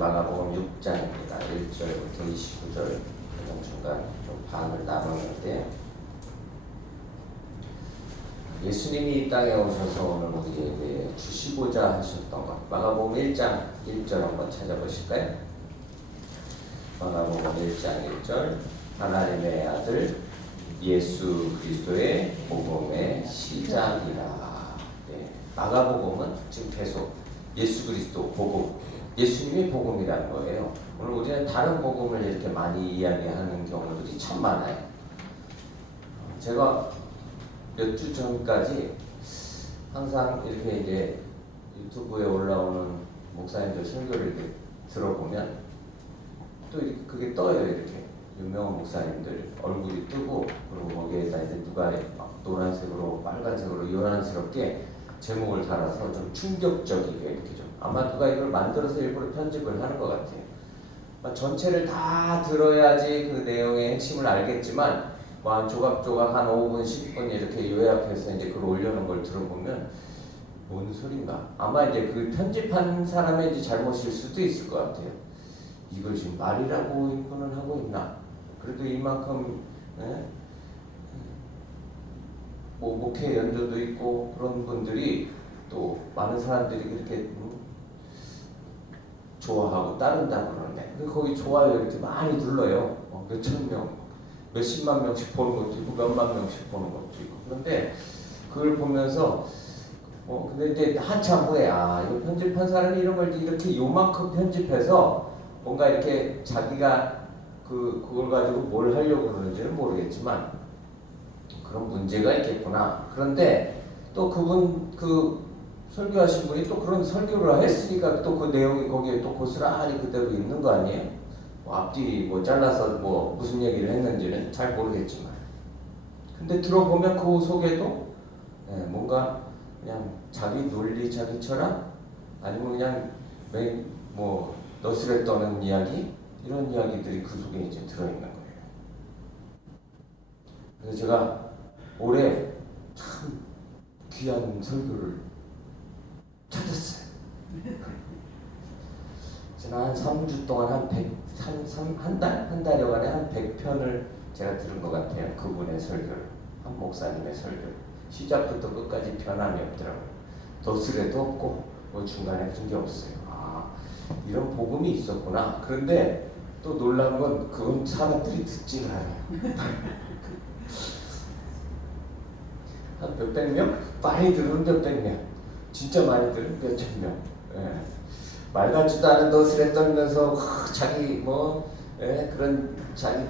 마가복음 6장입니다. 1절부터 29절 중간 좀 반을 나누는데, 예수님이 이 땅에 오셔서 오늘 우리에게 주시고자 하셨던 것, 마가복음 1장 1절 한번 찾아보실까요? 마가복음 1장 1절, 하나님의 아들 예수 그리스도의 복음의 시작이라. 네, 마가복음은 지금 계속 예수 그리스도 복음, 예수님의 복음이라는 거예요. 오늘 우리는 다른 복음을 이렇게 많이 이야기하는 경우들이 참 많아요. 제가 몇 주 전까지 항상 이렇게 이제 유튜브에 올라오는 목사님들 설교를 이렇게 들어보면 또 이렇게 그게 떠요. 이렇게 유명한 목사님들 얼굴이 뜨고, 그리고 거기에다 이제 누가 막 노란색으로 빨간색으로 요란스럽게 제목을 달아서 좀 충격적이게 이렇게 좀, 아마 누가 이걸 만들어서 일부러 편집을 하는 것 같아요. 전체를 다 들어야지 그 내용의 핵심을 알겠지만, 뭐 한 조각조각 한 5분, 10분 이렇게 요약해서 이제 그걸 올려놓은 걸 들어보면 뭔 소린가? 아마 이제 그 편집한 사람의 이제 잘못일 수도 있을 것 같아요. 이걸 지금 말이라고 인권을 하고 있나? 그래도 이만큼 뭐 목회 연조도 있고 그런 분들이 또 많은 사람들이 그렇게 좋아하고 따른다고 그러는데, 거기 좋아요 이렇게 많이 눌러요. 몇천 명, 몇십만 명씩 보는 것도 있고 몇만 명씩 보는 것도 있고. 그런데 그걸 보면서 근데 이제 한참 후에 이거 편집한 사람이 이런 걸 이렇게 요만큼 편집해서 뭔가 이렇게 자기가 그걸 가지고 뭘 하려고 그러는지는 모르겠지만 그런 문제가 있겠구나. 그런데 또 그분 설교하신 분이 또 그런 설교를 했으니까 또 그 내용이 거기에 또 고스란히 그대로 있는 거 아니에요? 앞뒤 잘라서 무슨 얘기를 했는지는 잘 모르겠지만, 근데 들어보면 그 속에도 뭔가 그냥 자기 논리, 자기 철학, 아니면 그냥 너스레 떠는 이야기, 이런 이야기들이 그 속에 이제 들어있는 거예요. 그래서 제가 올해 참 귀한 설교를 찾았어요. 지난 한 3주 동안 한 달여간에 한 100편을 제가 들은 것 같아요. 그분의 설교를, 한 목사님의 설교를. 시작부터 끝까지 변함이 없더라고요. 더스레도 없고 중간에 무슨 게 없어요. 이런 복음이 있었구나. 그런데 또 놀라운 건 그건 사람들이 듣지를 않아요. 한 몇백 명? 많이 들은 몇백 명, 진짜 많이 들은 몇천 명. 말 같지도 않은 너스레 떨면서 자기 그런 자기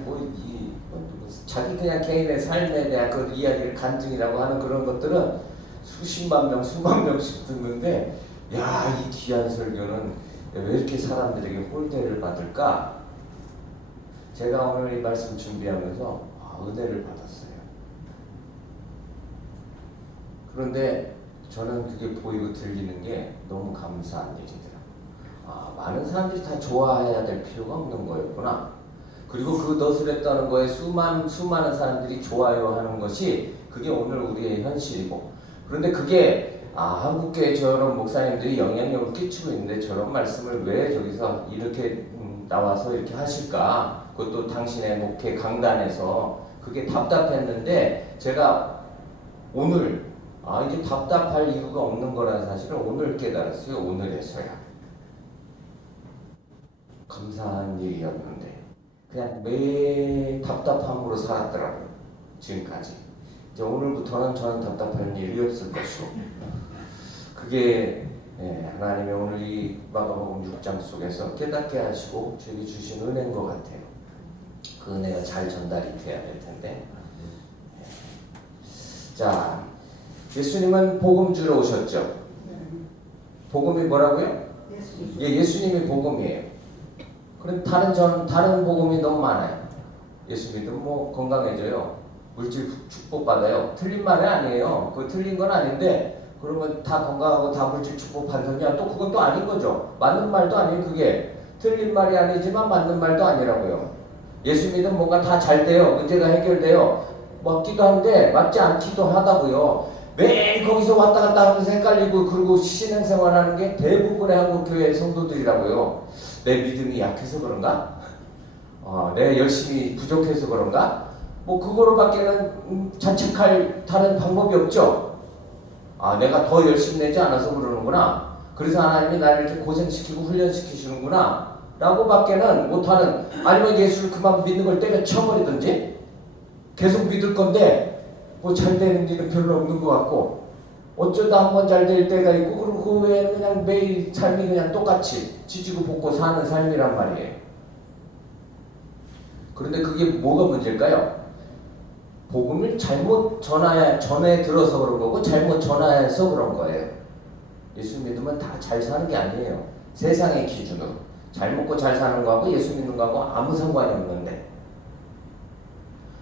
자기 그냥 개인의 삶에 대한 그 이야기를 간증이라고 하는 그런 것들은 수십만 명, 수만 명씩 듣는데, 이 귀한 설교는 왜 이렇게 사람들에게 홀대를 받을까? 제가 오늘 이 말씀 준비하면서 은혜를 받았어요. 그런데 저는 그게 보이고 들리는 게 너무 감사한 일이더라고요. 많은 사람들이 다 좋아해야 될 필요가 없는 거였구나. 그리고 그 너스레다는 거에 수많은 사람들이 좋아요 하는 것이 그게 오늘 우리의 현실이고, 그런데 그게 한국교회 저런 목사님들이 영향력을 끼치고 있는데 저런 말씀을 왜 저기서 이렇게 나와서 이렇게 하실까? 그것도 당신의 목회 강단에서 그게 답답했는데, 제가 오늘 이게 답답할 이유가 없는 거라는 사실을 오늘 깨달았어요. 오늘에서야. 감사한 일이었는데 그냥 매 답답함으로 살았더라고요. 지금까지. 이제 오늘부터는 저는 답답할 일이 없을 것이고, 그게 하나님의 오늘 이 마가복음 6장 속에서 깨닫게 하시고 저에게 주신 은혜인 것 같아요. 그 은혜가 잘 전달이 돼야 될 텐데. 자, 예수님은 복음 주러 오셨죠? 복음이 뭐라고요? 예수님이 복음이에요. 그럼 다른 복음이 너무 많아요. 예수 믿으면 건강해져요, 물질 축복받아요. 틀린 말이 아니에요. 그거 틀린 건 아닌데, 그러면 다 건강하고 다 물질 축복받느냐? 또 그건 또 아닌 거죠. 맞는 말도 아니에요. 그게 틀린 말이 아니지만 맞는 말도 아니라고요. 예수 믿으면 뭔가 다 잘 돼요. 문제가 해결돼요. 맞기도 한데 맞지 않기도 하다고요. 매일 거기서 왔다 갔다 하면서 헷갈리고 그리고 신앙생활하는 게 대부분의 한국교회 성도들이라고요. 내 믿음이 약해서 그런가? 내가 열심히 부족해서 그런가? 뭐 그거로밖에는 자책할 다른 방법이 없죠. 내가 더 열심히 내지 않아서 그러는구나. 그래서 하나님이 나를 이렇게 고생시키고 훈련시키시는구나 라고 밖에는 못하는, 아니면 예수를 그만 믿는 걸 때려쳐버리든지, 계속 믿을 건데 뭐 잘 되는 일은 별로 없는 것 같고, 어쩌다 한번 잘 될 때가 있고, 그리고 그 외에는 그냥 매일 삶이 그냥 똑같이 지지고 볶고 사는 삶이란 말이에요. 그런데 그게 뭐가 문제일까요? 복음을 잘못 전해 들어서 그런 거고 잘못 전해서 그런 거예요. 예수 믿으면 다 잘 사는 게 아니에요. 세상의 기준으로 잘 먹고 잘 사는 거하고 예수 믿는 거하고 아무 상관이 없는데,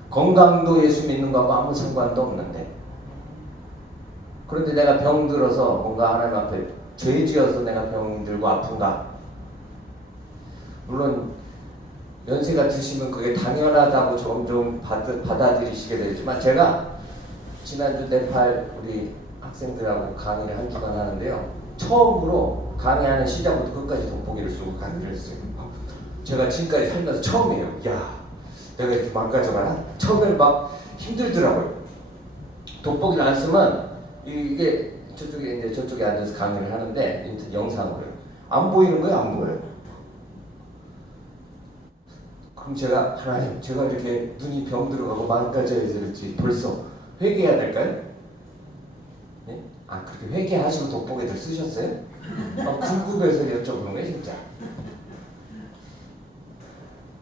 건강도 예수 믿는 거하고 아무 상관도 없는데, 그런데 내가 병 들어서 뭔가 하나님 앞에 죄 지어서 내가 병 들고 아픈가? 물론 연세가 드시면 그게 당연하다고 점점 받아들이시게 되지만, 제가 지난주 네팔 우리 학생들하고 강의를 한 주간 하는데요, 처음으로 강의하는 시작부터 끝까지 돋보기를 쓰고 강의를 했어요. 제가 지금까지 살면서 처음이에요. 야, 내가 이렇게 망가져가나? 처음에 막 힘들더라고요. 돋보기를 안 쓰면 이게 저쪽에 앉아서 강의를 하는데 영상으로요. 안 보이는 거예요, 안 보여요. 그럼 제가 하나님, 제가 이렇게 눈이 병 들어가고 망가져야지 그렇지 벌써 회개해야 될까요? 네? 그렇게 회개하시고 돋보기들 쓰셨어요? 궁금해서 여쭤보는 거예요, 진짜.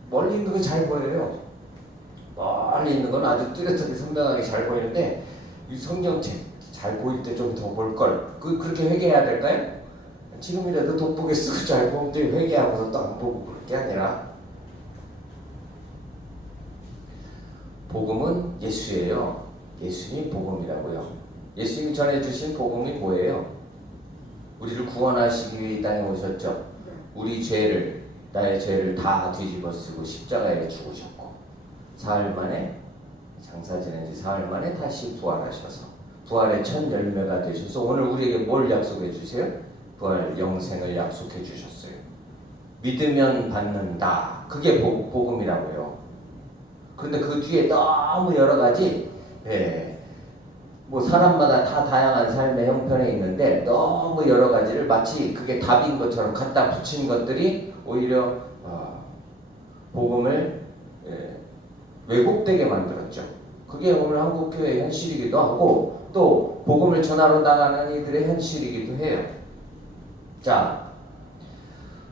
멀리 있는 거 잘 보여요. 멀리 있는 건 아주 뚜렷하게 선명하게 잘 보이는데, 이 성경책 잘 보일 때 좀 더 볼 걸. 그렇게 회개해야 될까요? 지금이라도 돋보기 쓰고 잘 보면 돼. 회개하고서 또 안 보고 그럴 게 아니라. 복음은 예수예요. 예수님 복음이라고요. 예수님이 전해주신 복음이 뭐예요? 우리를 구원하시기 위해 이 땅에 오셨죠. 우리 죄를, 나의 죄를 다 뒤집어 쓰고 십자가에 죽으셨고, 사흘 만에, 장사 지낸 지 사흘 만에 다시 부활하셔서 부활의 첫 열매가 되셔서 오늘 우리에게 뭘 약속해 주세요? 부활 영생을 약속해 주셨어요. 믿으면 받는다. 그게 복음이라고요. 그런데 그 뒤에 너무 여러 가지, 뭐 사람마다 다 다양한 삶의 형편에 있는데 너무 여러 가지를 마치 그게 답인 것처럼 갖다 붙인 것들이 오히려 복음을 왜곡되게 만들었죠. 그게 오늘 한국교회의 현실이기도 하고, 또 복음을 전하러 나가는 이들의 현실이기도 해요. 자,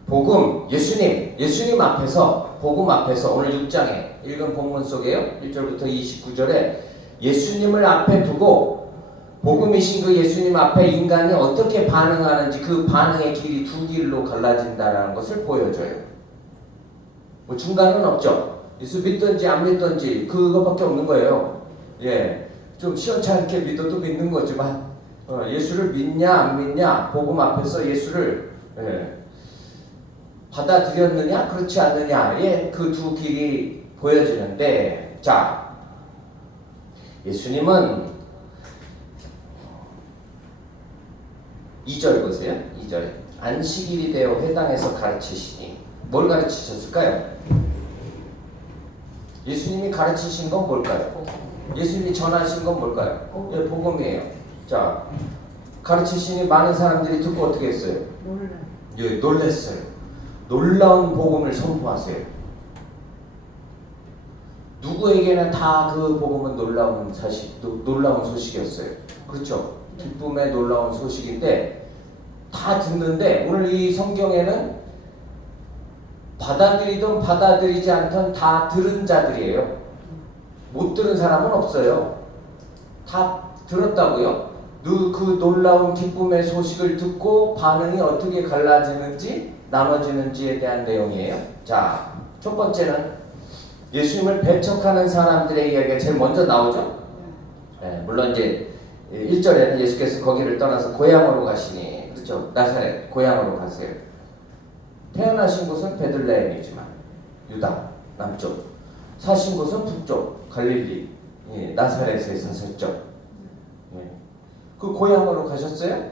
복음, 예수님 앞에서, 복음 앞에서 오늘 6장에 읽은 본문 속에요, 1절부터 29절에 예수님을 앞에 두고 복음이신 그 예수님 앞에 인간이 어떻게 반응하는지, 그 반응의 길이 두 길로 갈라진다는 것을 보여줘요. 뭐 중간은 없죠. 예수 믿든지 안 믿든지 그것밖에 없는 거예요. 좀 시원찮게 믿어도 믿는 거지만, 예수를 믿냐 안 믿냐, 복음 앞에서 예수를 받아들였느냐 그렇지 않느냐의 그 두 길이 보여지는데, 자, 예수님은 2절 보세요. 2절에 안식일이 되어 회당에서 가르치시니, 뭘 가르치셨을까요? 예수님이 가르치신 건 뭘까요? 예수님이 전하신 건 뭘까요? 복음이에요. 자, 가르치시니 많은 사람들이 듣고 어떻게 했어요? 놀랐어요. 놀라운 복음을 선포하세요. 누구에게는 다 그 복음은 놀라운 소식이었어요. 그렇죠? 기쁨의 놀라운 소식인데 다 듣는데, 오늘 이 성경에는 받아들이든 받아들이지 않든 다 들은 자들이에요. 못 들은 사람은 없어요. 다 들었다고요. 그 놀라운 기쁨의 소식을 듣고 반응이 어떻게 갈라지는지, 나눠지는지에 대한 내용이에요. 자, 첫 번째는 예수님을 배척하는 사람들의 이야기가 제일 먼저 나오죠. 물론 이제 1절에는 예수께서 거기를 떠나서 고향으로 가시니, 그렇죠? 나사렛 고향으로 가세요. 태어나신 곳은 베들레헴이지만 유다 남쪽, 사신 곳은 북쪽 갈릴리 나사렛에 사셨죠. 그 고향으로 가셨어요?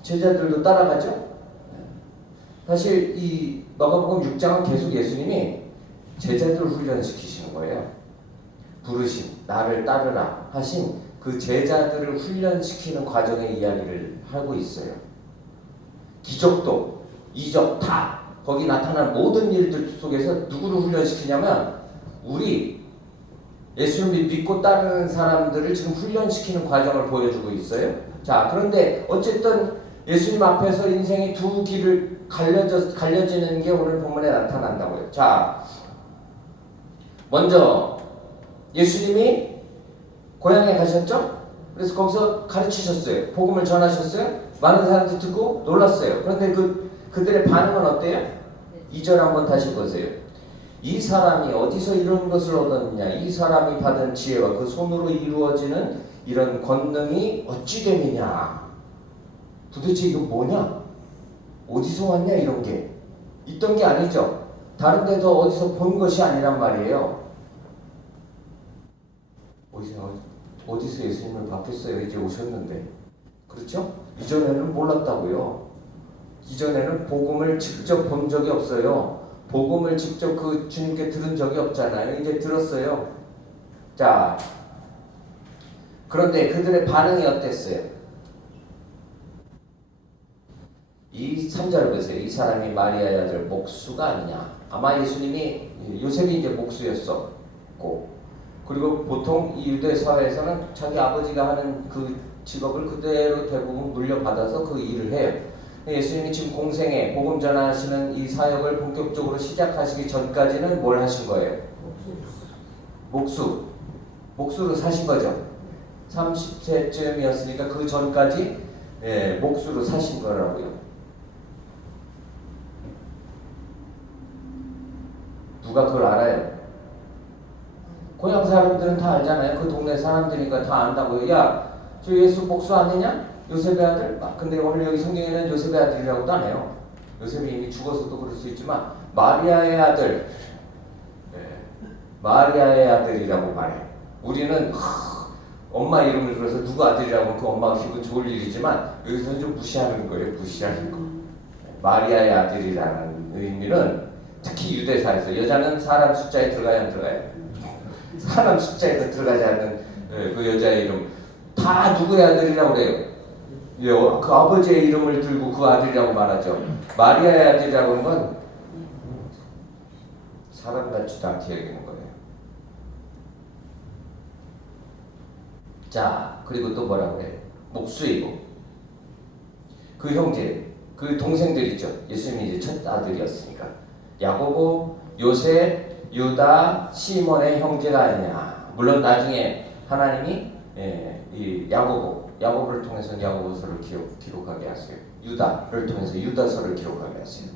제자들도 따라가죠? 사실 이 마가복음 6장은 계속 예수님이 제자들을 훈련시키시는 거예요. 부르신 나를 따르라 하신 그 제자들을 훈련시키는 과정의 이야기를 하고 있어요. 기적도 이적 다 거기 나타난 모든 일들 속에서 누구를 훈련시키냐면 우리 예수님을 믿고 따르는 사람들을 지금 훈련시키는 과정을 보여주고 있어요. 자, 그런데 어쨌든 예수님 앞에서 인생이 두 길을 갈려지는 게 오늘 본문에 나타난다고요. 자, 먼저 예수님이 고향에 가셨죠? 그래서 거기서 가르치셨어요. 복음을 전하셨어요. 많은 사람들이 듣고 놀랐어요. 그런데 그들의 반응은 어때요? 2절 한번 다시 보세요. 이 사람이 어디서 이런 것을 얻었느냐? 이 사람이 받은 지혜와 그 손으로 이루어지는 이런 권능이 어찌 됨이냐? 도대체 이거 뭐냐? 어디서 왔냐 이런 게? 있던 게 아니죠. 다른 데도 어디서 본 것이 아니란 말이에요. 어디서 예수님을 봤겠어요? 이제 오셨는데. 그렇죠? 이전에는 몰랐다고요. 이전에는 복음을 직접 본 적이 없어요. 복음을 직접 그 주님께 들은 적이 없잖아요. 이제 들었어요. 자, 그런데 그들의 반응이 어땠어요? 이 3절을 보세요. 이 사람이 마리아의 아들 목수가 아니냐. 아마 예수님이 요셉이 이제 목수였었고, 그리고 보통 이 유대 사회에서는 자기 아버지가 하는 그 직업을 그대로 대부분 물려받아서 그 일을 해요. 예수님이 지금 공생에 복음 전하시는 이 사역을 본격적으로 시작하시기 전까지는 뭘 하신 거예요? 목수로 사신 거죠. 30세쯤이었으니까 그 전까지 목수로 사신 거라고요. 누가 그걸 알아요? 고향 사람들은 다 알잖아요. 그 동네 사람들이니까 다 안다고요. 야, 저 예수 목수 아니냐? 요셉의 아들? 근데 오늘 여기 성경에는 요셉의 아들이라고도 안 해요. 요셉이 이미 죽어서도 그럴 수 있지만 마리아의 아들, 마리아의 아들이라고 말해요. 우리는 엄마 이름을 들어서 누구 아들이라고 하면 그 엄마가 기분 좋을 일이지만 여기서는 좀 무시하는 거예요. 무시하는 거. 마리아의 아들이라는 의미는 특히 유대사에서 여자는 사람 숫자에 들어가야 안 들어가요? 사람 숫자에 들어가지 않는 그 여자의 이름 다 누구의 아들이라고 그래요? 그 아버지의 이름을 들고 그 아들이라고 말하죠. 마리아의 아들이라고 하는 건 사람 같지도 않게 여기는 거예요. 자, 그리고 또 뭐라고 그래요? 목수이고 그 형제, 그 동생들 있죠. 예수님이 이제 첫 아들이었으니까 야고보, 요셉, 유다, 시몬의 형제가 아니냐. 물론 나중에 하나님이 이 야고보를 통해서 야고보서를 기록하게 하세요. 유다를 통해서 유다서를 기록하게 하세요.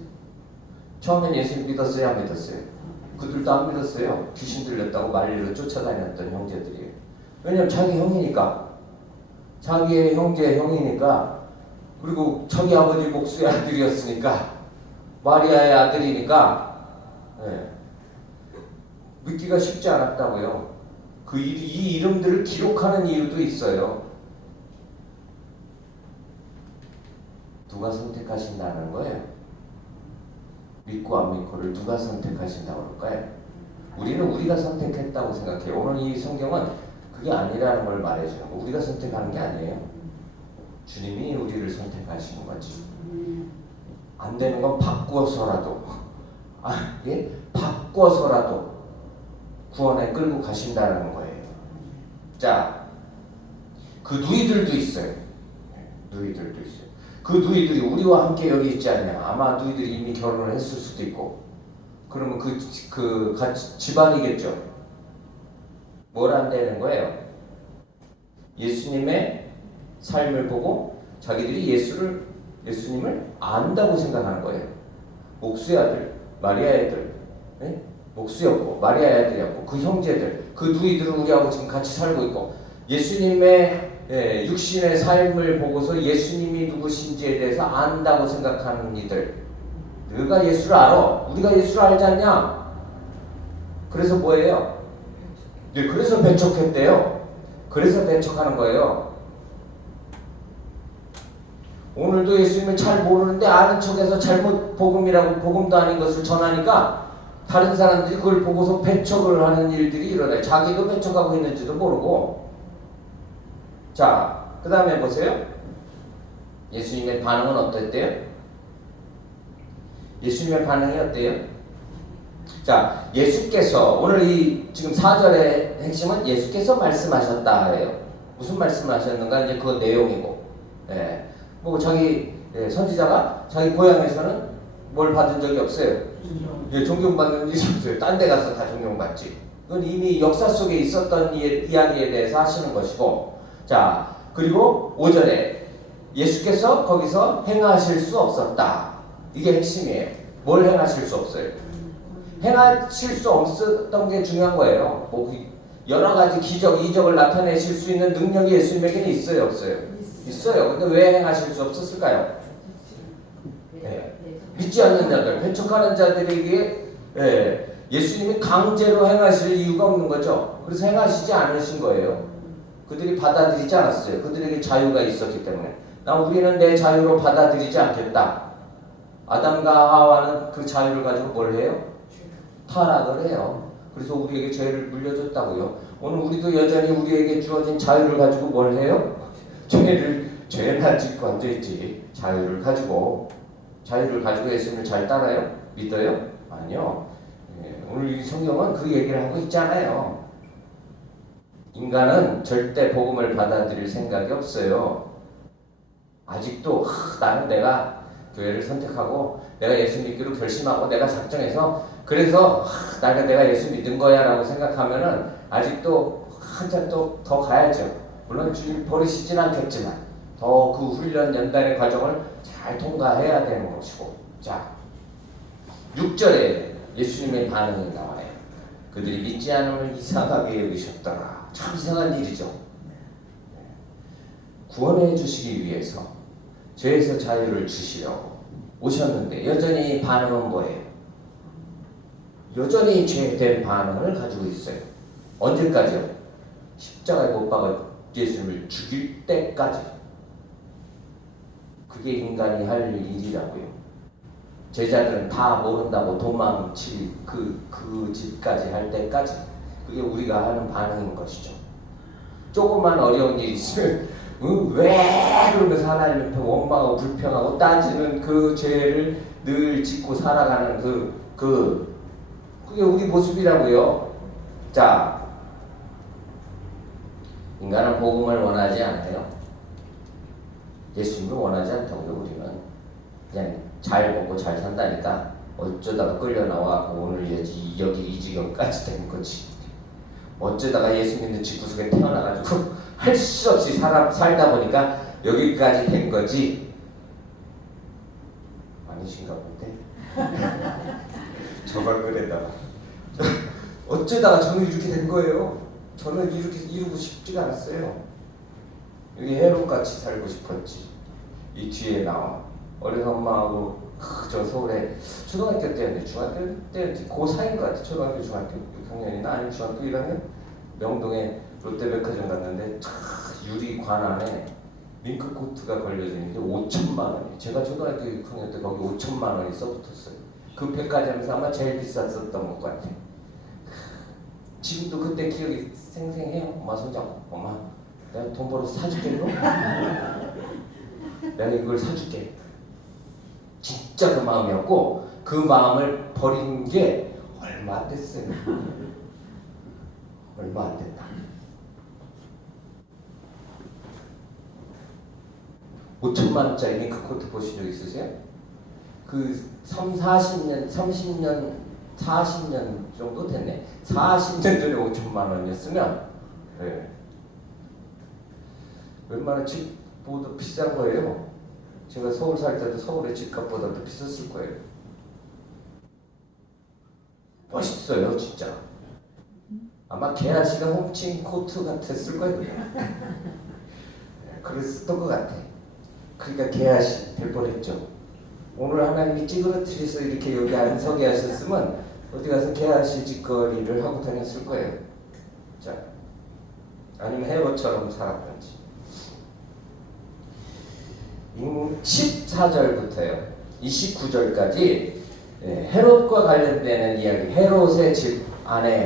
처음엔 예수님 믿었어요? 안 믿었어요? 그들도 안 믿었어요. 귀신 들렸다고 말리로 쫓아다녔던 형제들이에요. 왜냐면 자기 형이니까. 자기의 형제의 형이니까. 그리고 자기 아버지 목수의 아들이었으니까. 마리아의 아들이니까. 믿기가 쉽지 않았다고요. 이 이름들을 기록하는 이유도 있어요. 누가 선택하신다는 거예요? 믿고 안 믿고를 누가 선택하신다고 그럴까요? 우리는 우리가 선택했다고 생각해요. 오늘 이 성경은 그게 아니라는 걸 말해주는 거. 우리가 선택하는 게 아니에요. 주님이 우리를 선택하시는 거지. 안 되는 건 바꾸어서라도 바꿔서라도 구원에 끌고 가신다는 거예요. 자, 그 누이들도 있어요. 누이들도 있어요. 그 누이들이 우리와 함께 여기 있지 않냐. 아마 누이들이 이미 결혼을 했을 수도 있고. 그러면 그 같이 집안이겠죠. 뭘 안 되는 거예요? 예수님의 삶을 보고 자기들이 예수님을 안다고 생각하는 거예요. 목수의 아들, 마리아의 아들, 목수였고 마리아의 아들이었고 그 형제들, 그 누이들은 우리하고 지금 같이 살고 있고 예수님의 육신의 삶을 보고서 예수님이 누구신지에 대해서 안다고 생각하는 이들. 너가 예수를 알아? 우리가 예수를 알지 않냐? 그래서 뭐예요? 그래서 배척했대요. 그래서 배척하는 거예요. 오늘도 예수님을 잘 모르는데 아는 척해서 잘못 복음이라고 복음도 아닌 것을 전하니까 다른 사람들이 그걸 보고서 배척을 하는 일들이 일어나요. 자기도 배척하고 있는지도 모르고. 자, 그 다음에 보세요. 예수님의 반응은 어땠대요? 예수님의 반응이 어때요? 자, 예수께서 오늘 이 지금 4절의 핵심은 예수께서 말씀하셨다예요. 무슨 말씀을 하셨는가? 이제 그 내용이고. 예. 뭐 자기 선지자가 자기 고향에서는 뭘 받은 적이 없어요. 예, 존경받는 일이 없어요. 딴 데 가서 다 존경받지. 그건 이미 역사 속에 있었던 이야기에 대해서 하시는 것이고. 자, 그리고 5절에 예수께서 거기서 행하실 수 없었다. 이게 핵심이에요. 뭘 행하실 수 없어요? 행하실 수 없었던 게 중요한 거예요. 뭐 여러 가지 기적, 이적을 나타내실 수 있는 능력이 예수님에게는 있어요, 없어요? 있어요. 근데 왜 행하실 수 없었을까요? 네. 믿지 않는 자들, 배척하는 자들에게 예수님이 강제로 행하실 이유가 없는 거죠. 그래서 행하시지 않으신 거예요. 그들이 받아들이지 않았어요. 그들에게 자유가 있었기 때문에. 우리는 내 자유로 받아들이지 않겠다. 아담과 하와는 그 자유를 가지고 뭘 해요? 타락을 해요. 그래서 우리에게 죄를 물려줬다고요. 오늘 우리도 여전히 우리에게 주어진 자유를 가지고 뭘 해요? 죄나 짓고 앉아있지. 자유를 가지고 예수님을 잘 따라요? 믿어요? 아니요. 오늘 이 성경은 그 얘기를 하고 있잖아요. 인간은 절대 복음을 받아들일 생각이 없어요. 아직도 나는 내가 교회를 선택하고 내가 예수 믿기로 결심하고 내가 작정해서 그래서 내가 예수 믿은 거야 라고 생각하면은 아직도 한참 또 더 가야죠. 물론 주님 버리시진 않겠지만 더 그 훈련 연단의 과정을 잘 통과해야 되는 것이고. 자, 6절에 예수님의 반응이 나와요. 그들이 믿지 않음을 이상하게 여기셨더라. 참 이상한 일이죠. 구원해 주시기 위해서 죄에서 자유를 주시려고 오셨는데 여전히 반응은 뭐예요? 여전히 죄된 반응을 가지고 있어요. 언제까지요? 십자가에 못 박아 예수님을 죽일 때까지. 그게 인간이 할 일이라고요. 제자들은 다 모른다고 도망칠 그 집까지 할 때까지. 그게 우리가 하는 반응인 것이죠. 조금만 어려운 일이 있으면 왜 그러면서 하나님 앞에 원망하고 불평하고 따지는 그 죄를 늘 짓고 살아가는 그게 우리 모습이라고요. 자, 인간은 복음을 원하지 않아요. 예수님을 원하지 않다고요. 우리는 그냥 잘 먹고 잘 산다니까 어쩌다가 끌려 나와서 오늘 여기 이 지경까지 된 거지. 어쩌다가 예수 믿는 집구석에 태어나가지고 할 수 없이 살다 보니까 여기까지 된 거지. 아니신가 본데. 저걸 그래다가 어쩌다가 저는 이렇게 된 거예요. 저는 이렇게 이루고 싶지가 않았어요. 여기 해로같이 살고 싶었지. 이 뒤에 나와. 어려서 엄마하고 저 서울에 초등학교 때였는데 중학교 때였지. 고4인 것 같아. 초등학교 중학교 6학년이나 아니면 중학교 1학년 명동에 롯데백화점 갔는데 유리관 안에 밍크코트가 걸려져 있는데 5천만 원이. 제가 초등학교 6학년 때 거기 5천만 원이 써붙었어요. 그 백화점에서 아마 제일 비쌌었던 것 같아. 지금도 그때 기억이 생생해요. 엄마 손잡고 엄마 내가 돈 벌어서 사줄게. 내가 이걸 사줄게. 진짜 그 마음이었고 그 마음을 버린 게 얼마 안 됐어요. 얼마 안 됐다. 5천만 원짜리 링크코트 보신 적 있으세요? 그 30년 정도 됐네. 40년 전에 5천만 원이었으면 웬만한 집보다 비싼 거예요. 제가 서울 살 때도 서울의 집값보다 더 비쌌을 거예요. 멋있어요, 진짜. 아마 개아씨가 훔친 코트 같았을 거예요. 그랬었던 것 같아. 그러니까 개아씨 될 뻔했죠. 오늘 하나님이 찌그러뜨려서 이렇게 여기 안 서게 하셨으면 어디 가서 개아씨 짓거리를 하고 다녔을 거예요. 자, 아니면 헤어처럼 살았던지. 14절부터요. 29절까지 헤롯과 관련되는 이야기, 헤롯의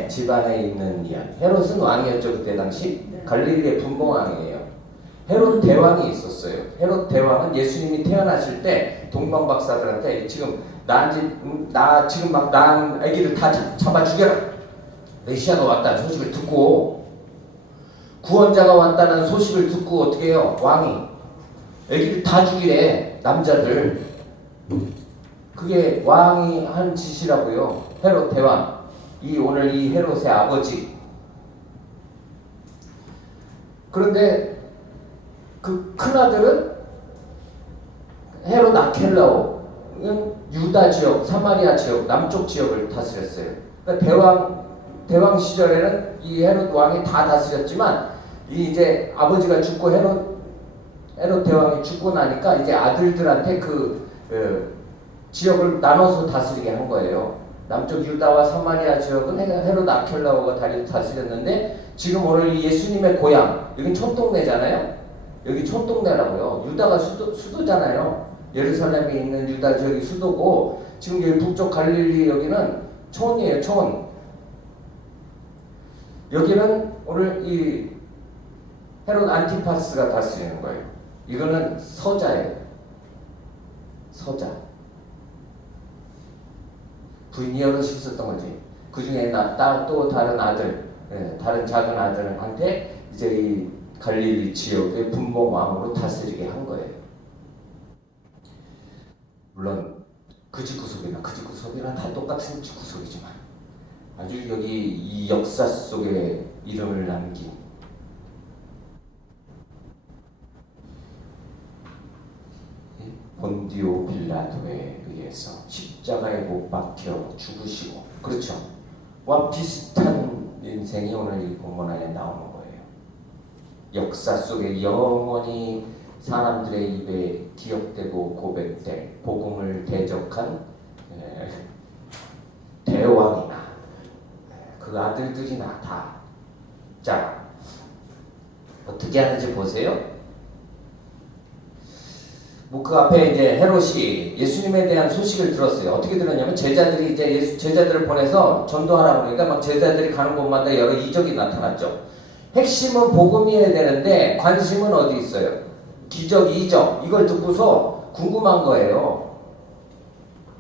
집안에 있는 이야기. 헤롯은 왕이었죠, 그때 당시. 갈릴리의 분봉왕이에요. 헤롯 대왕이 있었어요. 헤롯 대왕은 예수님이 태어나실 때 동방박사들한테 지금 나 지금 막 낳은 아기를 다 잡아 죽여라. 메시아가 왔다는 소식을 듣고, 구원자가 왔다는 소식을 듣고 어떻게 해요? 왕이 아기를 다 죽이래, 남자들. 그게 왕이 한 짓이라고요. 헤롯 대왕. 오늘 이 헤롯의 아버지. 그런데 그 큰아들은 헤롯 아켈라오는 유다 지역, 사마리아 지역, 남쪽 지역을 다스렸어요. 그러니까 대왕 시절에는 이 헤롯 왕이 다 다스렸지만, 이제 아버지가 죽고 헤롯 대왕이 죽고 나니까 이제 아들들한테 그 지역을 나눠서 다스리게 한 거예요. 남쪽 유다와 사마리아 지역은 헤롯 아켈라오가 다스렸는데, 지금 오늘 예수님의 고향, 여긴 촌동네잖아요. 여기 촌동네라고요. 유다가 수도잖아요. 예루살렘에 있는 유다 지역이 수도고, 지금 여기 북쪽 갈릴리 여기는 촌이에요, 촌. 여기는 오늘 이 헤롯 안티파스가 다스리는 거예요. 이거는 서자예요. 서자. 부인이 여럿이 있었던 거지. 그 중에 또 다른 아들, 다른 작은 아들한테 이제 이 갈릴리 지역의 분봉왕으로 다스리게 한 거예요. 물론 그 집 구석이나 다 똑같은 집 구석이지만, 아주 여기 이 역사 속에 이름을 남긴 본디오 빌라도에 의해서 십자가에 못 박혀 죽으시고, 그렇죠. 와 비슷한 인생이 오늘 이 본문 안에 나오는 거예요. 역사 속에 영원히 사람들의 입에 기억되고 고백될 복음을 대적한 대왕이나 그 아들들이나 다. 자, 어떻게 하는지 보세요. 그 앞에 이제 헤롯이 예수님에 대한 소식을 들었어요. 어떻게 들었냐면, 제자들이 이제 제자들을 보내서 전도하라고 그러니까 막 제자들이 가는 곳마다 여러 이적이 나타났죠. 핵심은 복음이어야 되는데 관심은 어디 있어요? 기적, 이적. 이걸 듣고서 궁금한 거예요.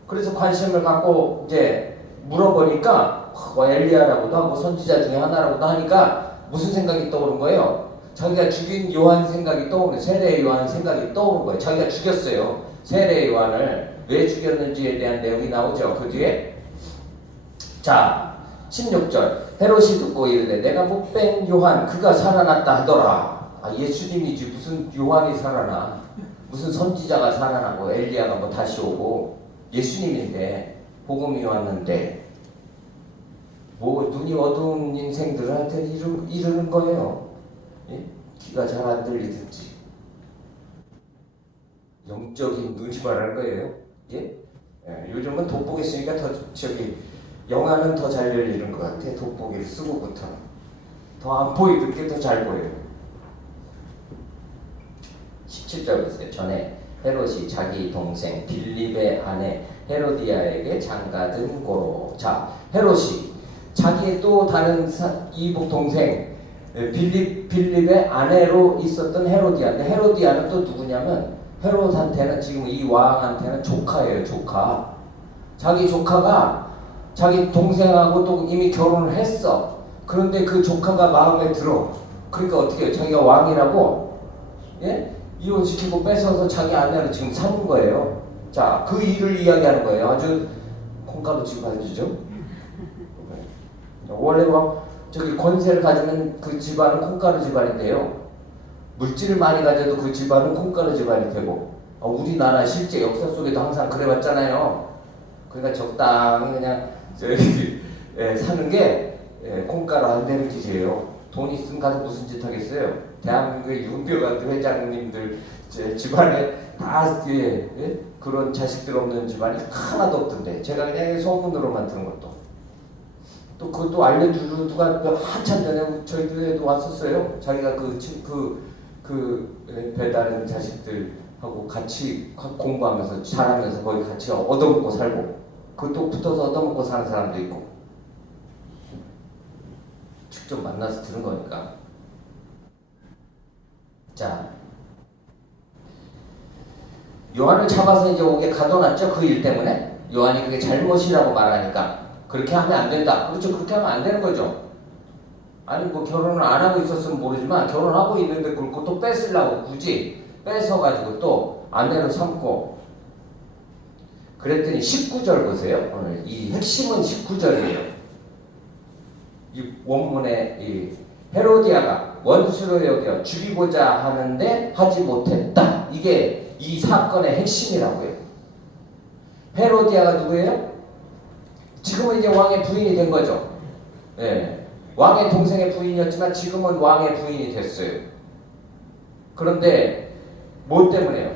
그래서 관심을 갖고 이제 물어보니까 엘리야라고도 하고 선지자 중에 하나라고도 하니까 무슨 생각이 떠오른 거예요? 자기가 죽인 요한 생각이 떠오르는, 세례 요한 생각이 떠오른 거예요. 자기가 죽였어요. 세례 요한을. 왜 죽였는지에 대한 내용이 나오죠. 그 뒤에. 자, 16절. 헤롯이 듣고 이르되 내가 못 뺀 요한 그가 살아났다 하더라. 예수님이지 무슨 요한이 살아나. 무슨 선지자가 살아나고 엘리야가 뭐 다시 오고. 예수님인데, 복음이 왔는데 뭐 눈이 어두운 인생들한테 이르는 거예요. 예? 귀가 잘 안 들리든지. 영적인 눈이 말하는 거예요. 예? 요즘은 돋보기 쓰니까 영화는 더 잘 열리는 것 같아. 돋보기를 쓰고부터 더 안 보이는 게 더 잘 보여요. 17절 보세요. 전에 헤롯이 자기 동생 빌립의 아내 헤로디아에게 장가든 고로. 자, 헤롯이 자기의 또 다른 이복 동생 빌립의 아내로 있었던 헤로디아인데, 헤로디아는 또 누구냐면 헤롯한테는, 지금 이 왕한테는 조카예요. 조카. 자기 조카가 자기 동생하고 또 이미 결혼을 했어. 그런데 그 조카가 마음에 들어. 그러니까 어떻게 해요? 자기가 왕이라고, 예? 이혼시키고 뺏어서 자기 아내를 지금 사는 거예요. 자, 그 일을 이야기하는 거예요. 아주 콩가루 집안이죠. 원래 권세를 가지면 그 집안은 콩가루 집안인데요. 물질을 많이 가져도 그 집안은 콩가루 집안이 되고, 우리나라 실제 역사 속에도 항상 그래왔잖아요. 그러니까 적당히 그냥 사는 게 콩가루 안 되는 짓이에요. 돈 있으면 가서 무슨 짓 하겠어요. 대한민국의 유명한 회장님들 집안에 다 그런 자식들 없는 집안이 하나도 없던데, 제가 그냥 소문으로만 들은 것도. 또 그것도 알려주는 누가 한참 전에 저희들에도 왔었어요. 자기가 그 배다른 자식들하고 하고 같이 공부하면서 잘하면서 거기 같이 얻어먹고 살고 그것도 붙어서 얻어먹고 사는 사람도 있고 직접 만나서 들은 거니까. 자, 요한을 잡아서 이제 옥에 가둬놨죠. 그 일 때문에. 요한이 그게 잘못이라고 말하니까 그렇게 하면 안 된다. 그렇죠. 그렇게 하면 안 되는 거죠. 아니 뭐 결혼을 안 하고 있었으면 모르지만 결혼하고 있는데 그걸 또 뺏으려고 굳이 뺏어가지고 또 아내로 삼고 그랬더니 19절 보세요. 오늘 이 핵심은 19절이에요. 이 원문에 이 헤로디아가 원수로 여겨 죽이고자 하는데 하지 못했다. 이게 이 사건의 핵심이라고요. 헤로디아가 누구예요? 지금은 이제 왕의 부인이 된 거죠. 예. 왕의 동생의 부인이었지만 지금은 왕의 부인이 됐어요. 그런데 뭐 때문에요?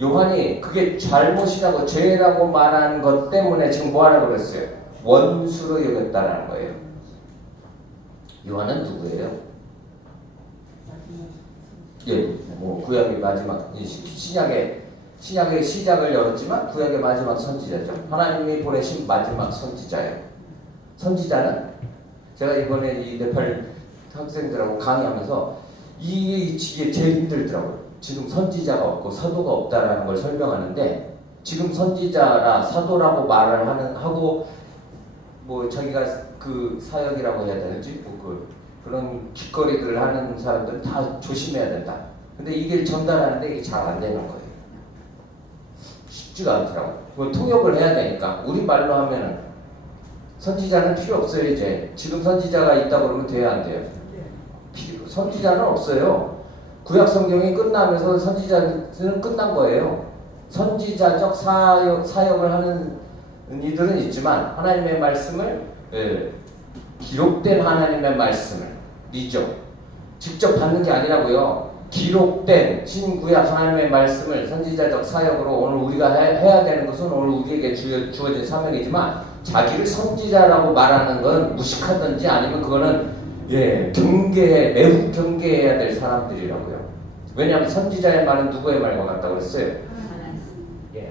요한이 그게 잘못이라고 죄라고 말하는 것 때문에 지금 뭐 하라고 그랬어요? 원수로 여겼다라는 거예요. 요한은 누구예요? 예, 뭐 구약의 마지막 신약의 시작을 열었지만 구약의 마지막 선지자죠. 하나님이 보내신 마지막 선지자예요. 선지자는 제가 이번에 이 네팔 학생들하고 강의하면서 이게 제일 힘들더라고요. 지금 선지자가 없고 사도가 없다라는 걸 설명하는데 지금 선지자라 사도라고 말을 하고 뭐 자기가 그 사역이라고 해야 되는지 뭐 그런 짓거리들을 하는 사람들은 다 조심해야 된다. 근데 이게 전달하는데 이게 잘 안 되는 거예요. 쉽지가 않더라고요. 뭐 통역을 해야 되니까 우리 말로 하면은 선지자는 필요 없어요. 이제 지금 선지자가 있다 그러면 돼야 안 돼요. 선지자는 없어요. 구약 성경이 끝나면서 선지자는 끝난 거예요. 선지자적 사역을 하는 이들은 있지만 하나님의 말씀을 기록된 하나님의 말씀을 믿죠. 직접 받는 게 아니라고요. 기록된 신구약 하나님의 말씀을 선지자적 사역으로 오늘 우리가 해야 되는 것은 오늘 우리에게 주어진 사명이지만 자기를 선지자라고 말하는 건 무식하든지 아니면 그거는 매우 경계해야 될 사람들이라고요. 왜냐하면 선지자의 말은 누구의 말과 같다고 그랬어요?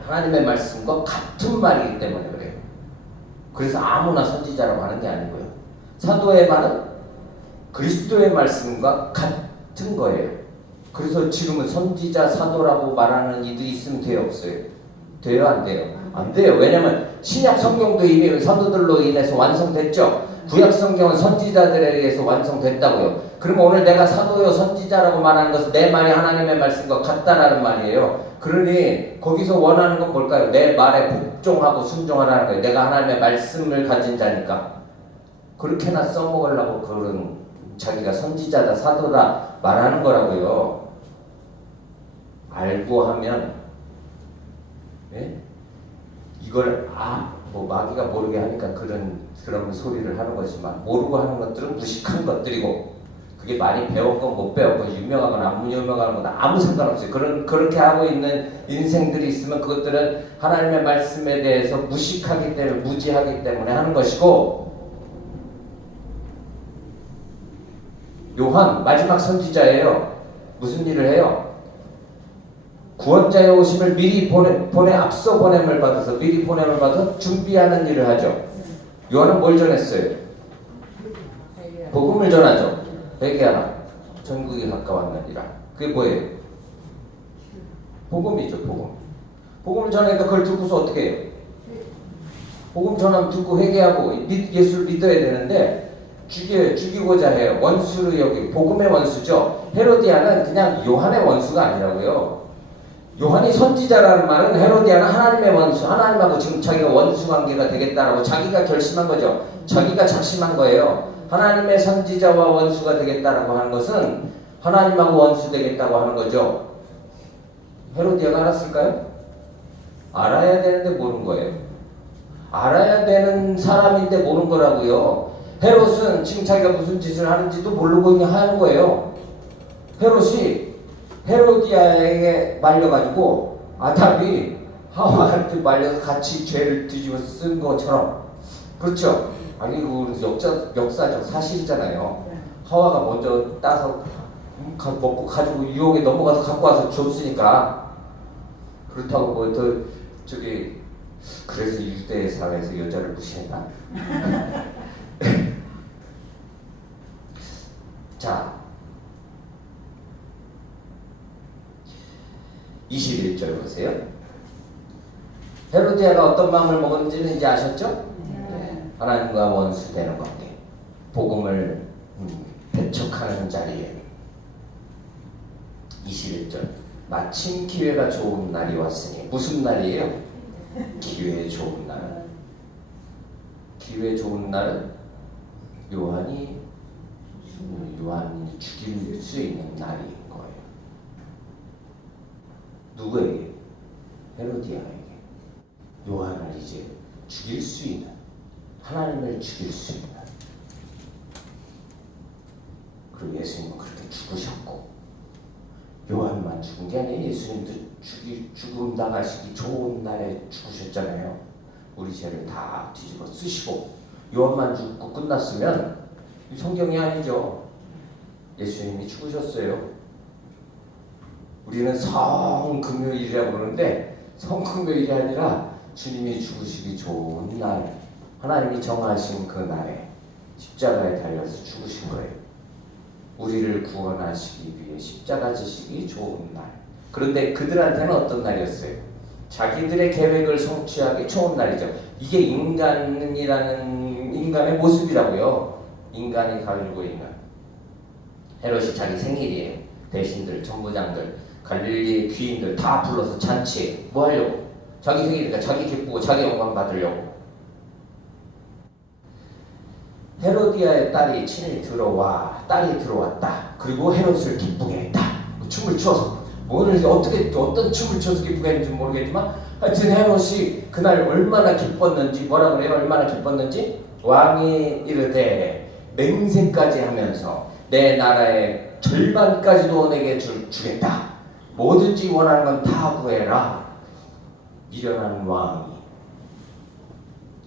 하나님의 말씀과 같은 말이기 때문에 그래요. 그래서 아무나 선지자라고 하는 게 아니고요. 사도의 말은 그리스도의 말씀과 같은 거예요. 그래서 지금은 선지자, 사도라고 말하는 이들이 있으면 돼요, 없어요? 돼요, 안 돼요? 안 돼요. 왜냐하면 신약 성경도 이미 사도들로 인해서 완성됐죠. 구약 성경은 선지자들에 의해서 완성됐다고요. 그러면 오늘 내가 사도요, 선지자라고 말하는 것은 내 말이 하나님의 말씀과 같다라는 말이에요. 그러니 거기서 원하는 건 뭘까요? 내 말에 복종하고 순종하라는 거예요. 내가 하나님의 말씀을 가진 자니까. 그렇게나 써먹으려고 그런 자기가 선지자다, 사도다 말하는 거라고요. 알고 하면 이걸 뭐 마귀가 모르게 하니까 그런 소리를 하는 거지만 모르고 하는 것들은 무식한 것들이고 그게 많이 배운 건 못 배웠고 유명하거나 안 유명한 건 아무 상관없어요. 그렇게 하고 있는 인생들이 있으면 그것들은 하나님의 말씀에 대해서 무식하기 때문에 무지하기 때문에 하는 것이고 요한 마지막 선지자예요. 무슨 일을 해요? 구원자의 오심을 미리 앞서 보냄을 받아서 미리 보냄을 받아서 준비하는 일을 하죠. 요한은 뭘 전했어요? 복음을 전하죠. 회개하라. 전국이 가까웠느니라. 그게 뭐예요? 복음이죠. 복음. 복음을 전하니까 그걸 듣고서 어떻게 해요? 복음 전하면 듣고 회개하고 예수를 믿어야 되는데 죽이고자 해요. 원수로 여기 복음의 원수죠. 헤로디아는 그냥 요한의 원수가 아니라고요. 요한이 선지자라는 말은 헤로디아는 하나님의 원수, 하나님하고 지금 자기가 원수 관계가 되겠다라고 자기가 결심한 거죠. 자기가 작심한 거예요. 하나님의 선지자와 원수가 되겠다라고 하는 것은 하나님하고 원수 되겠다고 하는 거죠. 헤로디아가 알았을까요? 알아야 되는데 모르는 거예요. 알아야 되는 사람인데 모르는 거라고요. 헤롯은 지금 자기가 무슨 짓을 하는지도 모르고 그냥 하는 거예요. 헤롯이 헤로디아에게 말려가지고 아담이 하와한테 말려서 같이 죄를 뒤집어 쓴 것처럼 그렇죠? 아니 그 역사적 사실이잖아요. 하와가 먼저 따서 먹고 가지고 유혹에 넘어가서 갖고 와서 줬으니까 그렇다고 뭐 더 저기 그래서 유대 사회에서 여자를 무시했나? 자, 21절 보세요. 헤로디아가 어떤 마음을 먹었는지는 이제 아셨죠? 네. 하나님과 원수되는 관계, 복음을 배척하는 자리에 21절 마침 기회가 좋은 날이 왔으니 무슨 날이에요? 기회 좋은 날. 기회 좋은 날은 요한이 죽일 수 있는 날인 거예요. 누구에게? 헤로디아에게. 요한을 이제 죽일 수 있는, 하나님을 죽일 수 있는. 그리고 예수님은 그렇게 죽으셨고, 요한만 죽은 게 아니에요. 예수님도 죽음 당하시기 좋은 날에 죽으셨잖아요. 우리 죄를 다 뒤집어 쓰시고 요한만 죽고 끝났으면 성경이 아니죠. 예수님이 죽으셨어요. 우리는 성금요일이라고 그러는데 성금요일이 아니라 주님이 죽으시기 좋은 날, 하나님이 정하신 그 날에 십자가에 달려서 죽으신 거예요. 우리를 구원하시기 위해 십자가 지시기 좋은 날. 그런데 그들한테는 어떤 날이었어요? 자기들의 계획을 성취하기 좋은 날이죠. 이게 인간의 모습이라고요. 인간이 가지고 있는. 헤롯이 자기 생일이에요. 대신들, 전부장들, 갈릴리 귀인들 다 불러서 잔치에 뭐 하려고? 자기 생일이니까 자기 기쁘고 자기 영광 받으려고. 헤로디아의 딸이 친히 딸이 들어왔다. 그리고 헤롯을 기쁘게 했다. 춤을 추어서 어떤 춤을 춰서 기쁘게 했는지 모르겠지만 하여튼 헤롯이 그날 얼마나 기뻤는지, 뭐라 그래요? 얼마나 기뻤는지 왕이 이르되 맹세까지 하면서 내 나라의 절반까지도 내게 주겠다. 뭐든지 원하는 건 다 구해라. 미련한 왕이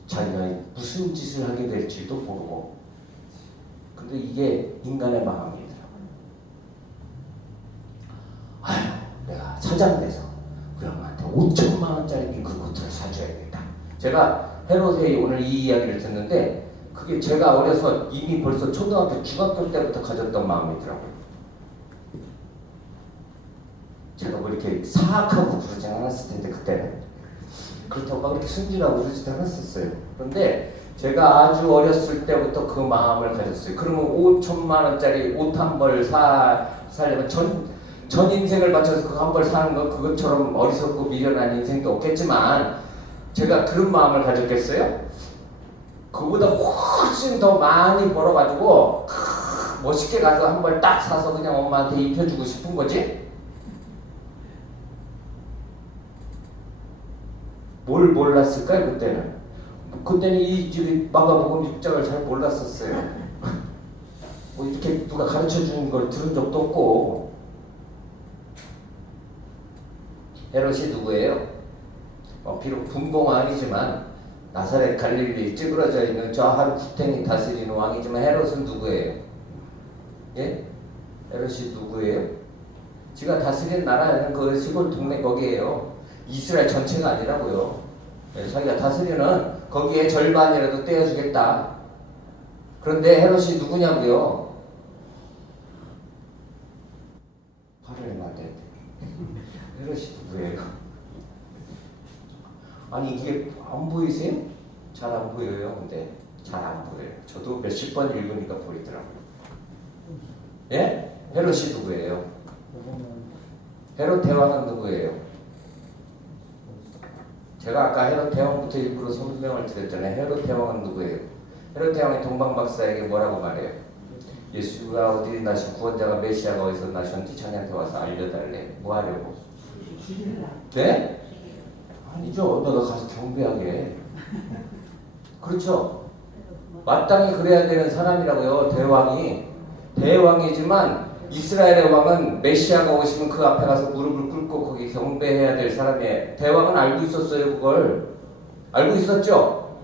자기가 무슨 짓을 하게 될지도 모르고. 근데 이게 인간의 마음이더라고요. 아유, 내가 사장 돼서 우리 엄마한테 5천만 원짜리 핑크코트를 사줘야겠다. 제가 헤롯의 오늘 이 이야기를 듣는데 그게 제가 어려서 이미 벌써 초등학교, 중학교 때부터 가졌던 마음이더라고요. 제가 뭐 이렇게 사악하고 그러지 않았을 텐데 그때는. 그렇다고 막 이렇게 순진하고 그러지도 않았었어요. 그런데 제가 아주 어렸을 때부터 그 마음을 가졌어요. 그러면 5천만 원짜리 옷 한 벌 사려면 전 인생을 바쳐서 그 한 벌 사는 건 그것처럼 어리석고 미련한 인생도 없겠지만 제가 그런 마음을 가졌겠어요? 그보다 훨씬 더 많이 벌어가지고 멋있게 가서 한 벌 딱 사서 그냥 엄마한테 입혀주고 싶은 거지? 뭘 몰랐을까요 그때는? 그때는 이 집이 마가복음 6장을 잘 몰랐었어요. 뭐 이렇게 누가 가르쳐 주는 걸 들은 적도 없고. 헤롯이 누구예요? 비록 분봉 아니지만 나사렛 갈릴리 찌그러져 있는 저 한 구탱이 다스리는 왕이지만 헤롯은 누구예요? 예? 헤롯이 누구예요? 지가 다스리는 나라는 그 시골 동네 거기에요. 이스라엘 전체가 아니라고요. 자기가 다스리는 거기에 절반이라도 떼어주겠다. 그런데 헤롯이 누구냐고요? 화를 내면 안 돼. 헤롯이 누구예요? 아니 이게 안 보이세요? 잘 안 보여요. 근데 잘 안 보여요. 저도 몇십 번 읽으니까 보이더라고요. 예? 헤롯이 누구예요? 헤롯 대왕은 누구예요? 제가 아까 헤롯 대왕부터 일부러 설명을 드렸잖아요. 헤롯 대왕은 누구예요? 헤롯 대왕이 동방박사에게 뭐라고 말해요? 예수가 어디 나신 구원자가 메시아가 어디서 나셨는지 자기한테 와서 알려달래. 뭐 하려고? 네? 아니죠. 내가 가서 경배하게. 그렇죠. 마땅히 그래야 되는 사람이라고요. 대왕이지만 이스라엘의 왕은 메시아가 오시면 그 앞에 가서 무릎을 꿇고 거기 경배해야 될 사람이에요. 대왕은 알고 있었어요. 그걸 알고 있었죠.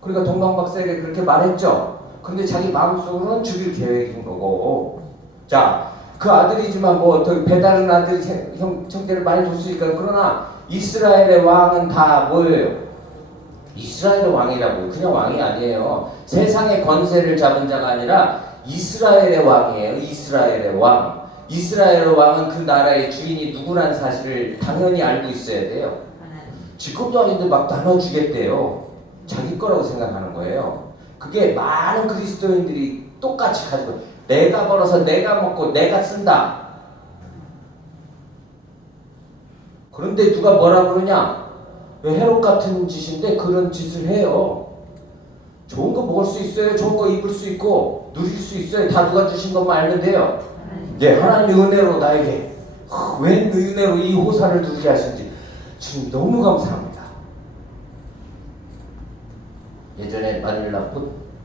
그러니까 동방박사에게 그렇게 말했죠. 그런데 자기 마음속으로는 죽일 계획인 거고. 자, 그 아들이지만 뭐 배다른 아들이 형제를 많이 줬으니까. 그러나 이스라엘의 왕은 다 뭐예요? 이스라엘의 왕이라고요. 그냥 왕이 아니에요. 세상의 권세를 잡은 자가 아니라 이스라엘의 왕이에요. 이스라엘의 왕. 이스라엘의 왕은 그 나라의 주인이 누구라는 사실을 당연히 알고 있어야 돼요. 지금도 아닌데 막 나눠주겠대요. 자기 거라고 생각하는 거예요. 그게 많은 그리스도인들이 똑같이 가지고 내가 벌어서 내가 먹고 내가 쓴다. 그런데 누가 뭐라 그러냐? 왜 헤롯 같은 짓인데 그런 짓을 해요. 좋은 거 먹을 수 있어요. 좋은 거 입을 수 있고 누릴 수 있어요. 다 누가 주신 것만 알면 돼요. 예, 하나님의 은혜로 나에게 웬 은혜로 이 호사를 누리게 하신지 주님 너무 감사합니다. 예전에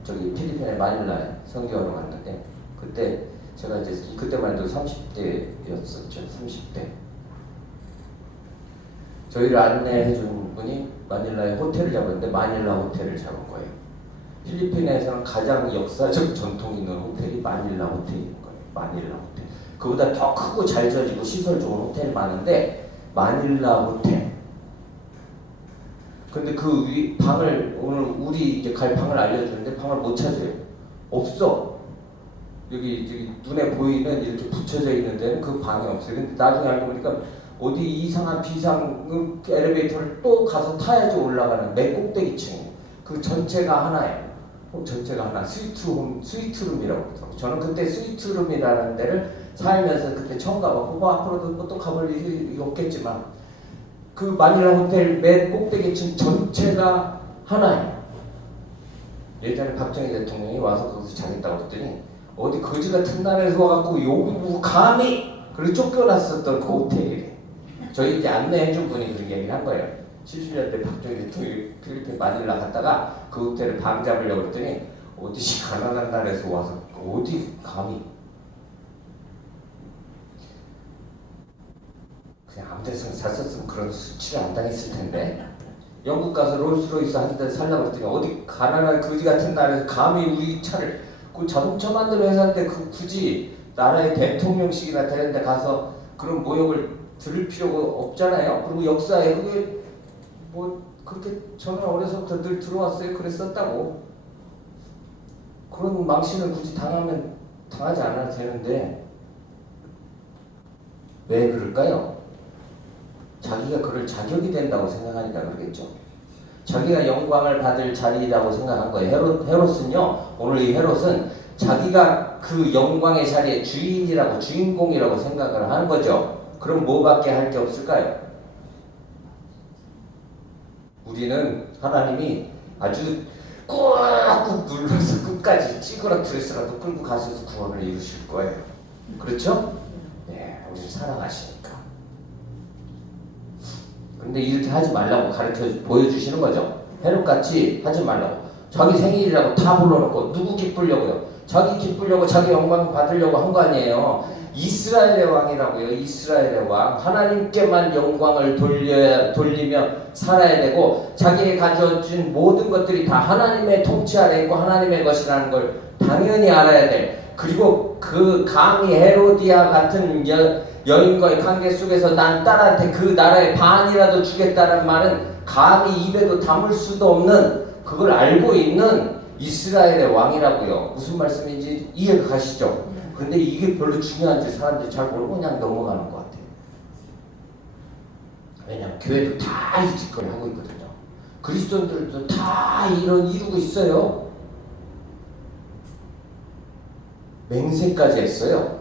저기 필리핀의 마닐라에 선교하러 갔는데 그때 제가 이제 그때만 해도 30대였었죠. 30대. 저희를 안내해 준 분이 마닐라에 호텔을 잡았는데 마닐라 호텔을 잡은 거예요. 필리핀에서는 가장 역사적 전통이 있는 호텔이 마닐라 호텔인 거예요. 마닐라 호텔. 그보다 더 크고 잘 지어지고 시설 좋은 호텔이 많은데 마닐라 호텔. 근데 그 방을 오늘 우리 이제 갈 방을 알려주는데 방을 못 찾아요. 없어. 여기 눈에 보이는 이렇게 붙여져 있는 데는 그 방이 없어요. 근데 나중에 알고 보니까 어디 이상한 비상 엘리베이터를 또 가서 타야지 올라가는 맨 꼭대기층. 그 전체가 하나예요. 전체가 하나. 스위트룸이라고 그러더라고요. 저는 그때 스위트룸이라는 데를 살면서 그때 처음 가봤고 뭐 앞으로도 뭐또 가볼 일이 없겠지만 그 마닐라 호텔 맨 꼭대기층 전체가 하나예요. 예전에 박정희 대통령이 와서 거기서 자겠다고 했더니 어디 거지 같은 나라에서 와갖고 요구 감히 그리고 쫓겨났었던 그 호텔이래. 저희 이제 안내해준 분이 그렇게 얘기를 한 거예요. 70년대 박정희 대통령이 필리핀 마닐라 갔다가 그 호텔을 밤 잡으려고 했더니 어디 가난한 나라에서 와서 어디 감히 그냥 아무 데서 잤었으면 그런 수치를 안 당했을 텐데 영국 가서 롤스로이스 한 대 살려고 했더니 어디 가난한 거지 같은 나라에서 감히 우리 차를 그 자동차 만드는 회사인데 그 굳이 나라의 대통령식이나 되는 데 가서 그런 모욕을 들을 필요가 없잖아요. 그리고 역사에 그게 뭐 그렇게 저는 어려서부터 늘 들어왔어요. 그랬었다고. 그런 망신을 굳이 당하지 않아도 되는데 왜 그럴까요? 자기가 그럴 자격이 된다고 생각하니까 그러겠죠. 자기가 영광을 받을 자리라고 생각한 거예요. 헤롯은요. 오늘 이 헤롯은 자기가 그 영광의 자리의 주인이라고 주인공이라고 생각을 하는 거죠. 그럼 뭐밖에 할 게 없을까요? 우리는 하나님이 아주 꾹꾹 눌러서 끝까지 찌그러뜨려서라도 끌고 가셔서 구원을 이루실 거예요. 그렇죠? 네, 우리를 사랑하시니까. 근데 이렇게 하지 말라고 보여주시는 거죠. 헤롯같이 하지 말라고. 자기 생일이라고 다 불러놓고 누구 기쁘려고요? 자기 기쁘려고 자기 영광 받으려고 한 거 아니에요. 이스라엘의 왕이라고요. 이스라엘의 왕. 하나님께만 영광을 돌리며 살아야 되고 자기가 가져준 모든 것들이 다 하나님의 통치 아래 있고 하나님의 것이라는 걸 당연히 알아야 돼. 그리고 그 감히 헤로디아 같은 여인과의 관계 속에서 난 딸한테 그 나라의 반이라도 주겠다는 말은 감히 입에도 담을 수도 없는 그걸 알고 있는 이스라엘의 왕이라고요. 무슨 말씀인지 이해가 가시죠? 근데 이게 별로 중요한지 사람들이 잘 모르고 그냥 넘어가는 것 같아요. 왜냐하면 교회도 다 이 짓거리 하고 있거든요. 그리스도인들도 다 이루고 있어요. 맹세까지 했어요.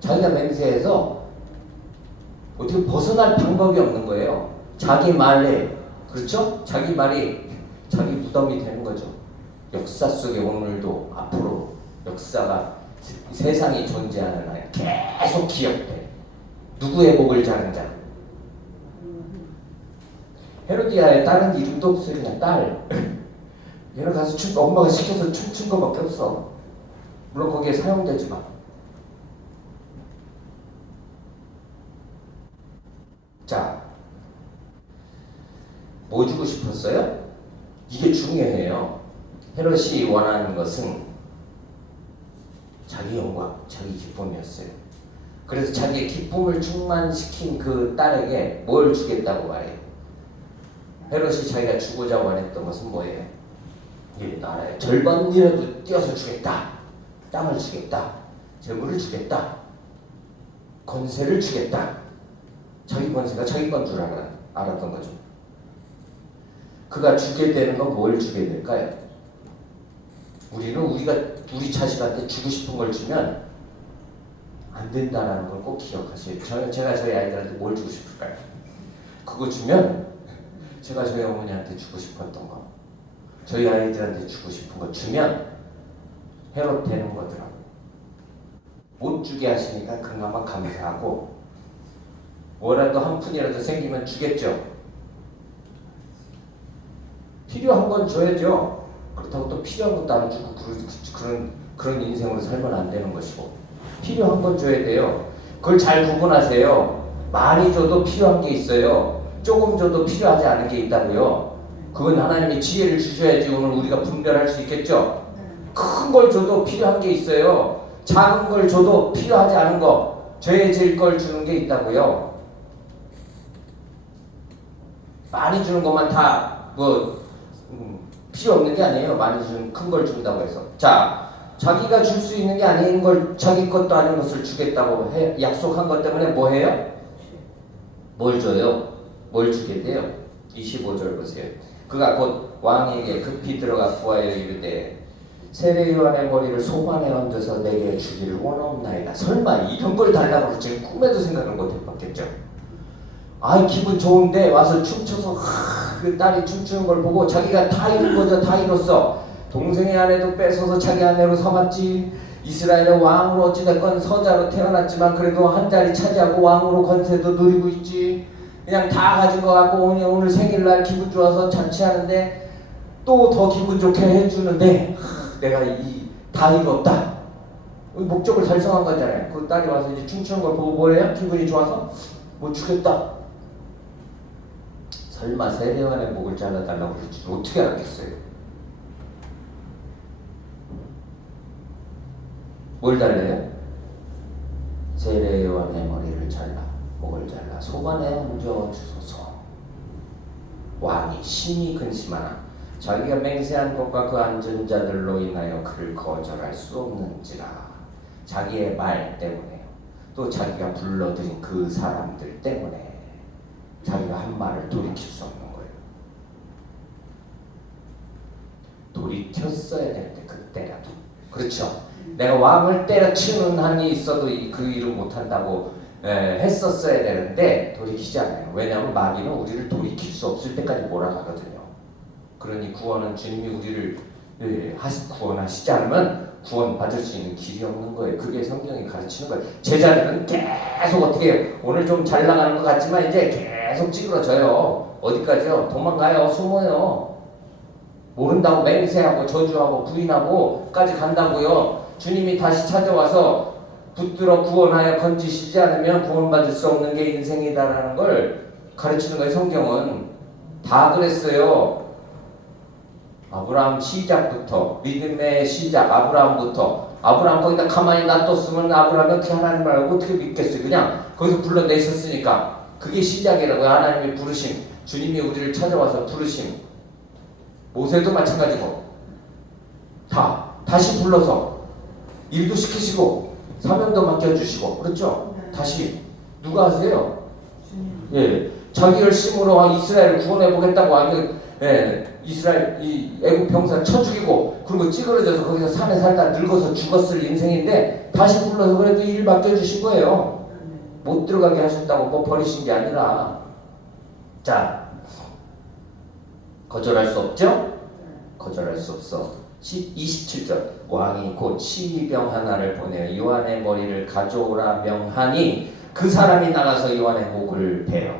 자기가 맹세해서 어떻게 벗어날 방법이 없는 거예요. 자기 말에, 그렇죠? 자기 말이 자기 무덤이 되는 거죠. 역사 속에 오늘도 앞으로 역사가 세상이 존재하는 한 계속 기억돼. 누구의 목을 자른 자. 헤로디아의 딸은 이름도 없어요. 그냥 딸. 얘는 가서 엄마가 시켜서 춤춘 거밖에 없어. 물론 거기에 사용되지만. 자, 뭐 주고 싶었어요? 이게 중요해요. 헤롯이 원하는 것은 자기 영광, 자기 기쁨이었어요. 그래서 자기의 기쁨을 충만시킨 그 딸에게 뭘 주겠다고 말해요? 헤롯이 자기가 주고자 원했던 것은 뭐예요? 이 나라의 절반이라도 떼어서 주겠다. 땅을 주겠다. 재물을 주겠다. 권세를 주겠다. 자기 권세가 자기 건 줄 알았던 거죠. 그가 주게 되는 건 뭘 주게 될까요? 우리는 우리 자식한테 주고 싶은 걸 주면 안 된다는 걸 꼭 기억하세요. 제가 저희 아이들한테 뭘 주고 싶을까요? 그거 주면 제가 저희 어머니한테 주고 싶었던 거, 저희 아이들한테 주고 싶은 거 주면 헤롯 되는 거더라고요. 못 주게 하시니까 그나마 감사하고 뭐라도 한 푼이라도 생기면 주겠죠. 필요한 건 줘야죠. 그렇다고 또 필요한 것도 안 주고 그런 인생으로 살면 안 되는 것이고, 필요한 건 줘야 돼요. 그걸 잘 구분하세요. 많이 줘도 필요한 게 있어요. 조금 줘도 필요하지 않은 게 있다고요. 그건 하나님이 지혜를 주셔야지 오늘 우리가 분별할 수 있겠죠. 큰 걸 줘도 필요한 게 있어요. 작은 걸 줘도 필요하지 않은 거, 죄질 걸 주는 게 있다고요. 많이 주는 것만 다 필요 없는 게 아니에요. 많이 주는 큰 걸 준다고 해서. 자, 자기가 줄 수 있는 게 아닌 걸, 자기 것도 아닌 것을 주겠다고 약속한 것 때문에 뭐 해요? 뭘 줘요? 뭘 주게 돼요? 25절 보세요. 그가 곧 왕에게 급히 들어가 구하여 이르되 세례 요한의 머리를 소관에 얹어서 내게 주기를 원하옵나이다. 설마 이런 걸 달라고 그러지 꿈에도 생각을 못 해봤겠죠. 아이 기분 좋은데 와서 춤춰서 그 딸이 춤추는 걸 보고 자기가 다 이룬 거죠. 다 이뤘어. 동생의 아내도 뺏어서 자기 아내로 삼았지. 이스라엘의 왕으로 어찌됐건 서자로 태어났지만 그래도 한 자리 차지하고 왕으로 권세도 누리고 있지. 그냥 다 가진 거 갖고 오늘 생일날 기분 좋아서 잔치하는데 또 더 기분 좋게 해주는데 내가 다 이뤘다. 목적을 달성한 거잖아요. 그 딸이 와서 이제 춤추는 걸 보고 뭐래요? 기분이 좋아서 뭐 주겠다. 설마 세례요한의 목을 잘라달라고 그러지 어떻게 알았겠어요? 뭘 달래요? 세례요한의 머리를 잘라, 목을 잘라 소관에 얹어 주소서. 왕이 심히 근심하나 자기가 맹세한 것과 그 앉은 자들로 인하여 그를 거절할 수 없는지라. 자기의 말 때문에 또 자기가 불러들인 그 사람들 때문에 자기가 한 말을 돌이킬 수 없는 거예요. 돌이켰어야 되는데 그때라도. 그렇죠. 내가 왕을 때려치우는 한이 있어도 그 일을 못한다고 했었어야 되는데 돌이키지 않아요. 왜냐하면 마귀는 우리를 돌이킬 수 없을 때까지 몰아가거든요. 그러니 구원은 주님이 우리를 구원하시지 않으면 구원받을 수 있는 길이 없는 거예요. 그게 성경이 가르치는 거예요. 제자들은 계속 어떻게 해요? 오늘 좀 잘 나가는 것 같지만 이제 계속 찌그러져요. 어디까지요? 도망가요. 숨어요. 모른다고 맹세하고 저주하고 부인하고까지 간다고요. 주님이 다시 찾아와서 붙들어 구원하여 건지시지 않으면 구원받을 수 없는 게 인생이다라는 걸 가르치는 거예요. 성경은 다 그랬어요. 아브라함 시작부터, 믿음의 시작 아브라함부터. 아브라함 거기다 가만히 놔뒀으면 아브라함이 어떻게 하나님을 알고 어떻게 믿겠어요. 그냥 거기서 불러내셨으니까. 그게 시작이라고요. 하나님의 부르심, 주님이 우리를 찾아와서 부르심. 모세도 마찬가지고 다시 불러서 일도 시키시고 사명도 맡겨주시고 그렇죠. 다시 누가 하세요? 예, 자기 열심으로 이스라엘을 구원해 보겠다고 이스라엘 이 애국 병사 쳐 죽이고 그리고 찌그러져서 거기서 산에 살다 늙어서 죽었을 인생인데 다시 불러서 그래도 일 맡겨주신 거예요. 못 들어가게 하셨다고 뭐 버리신 게 아니라. 자, 거절할 수 없죠? 거절할 수 없어. 27절 왕이 곧 시병 하나를 보내어 요한의 머리를 가져오라 명하니 그 사람이 나가서 요한의 목을 베어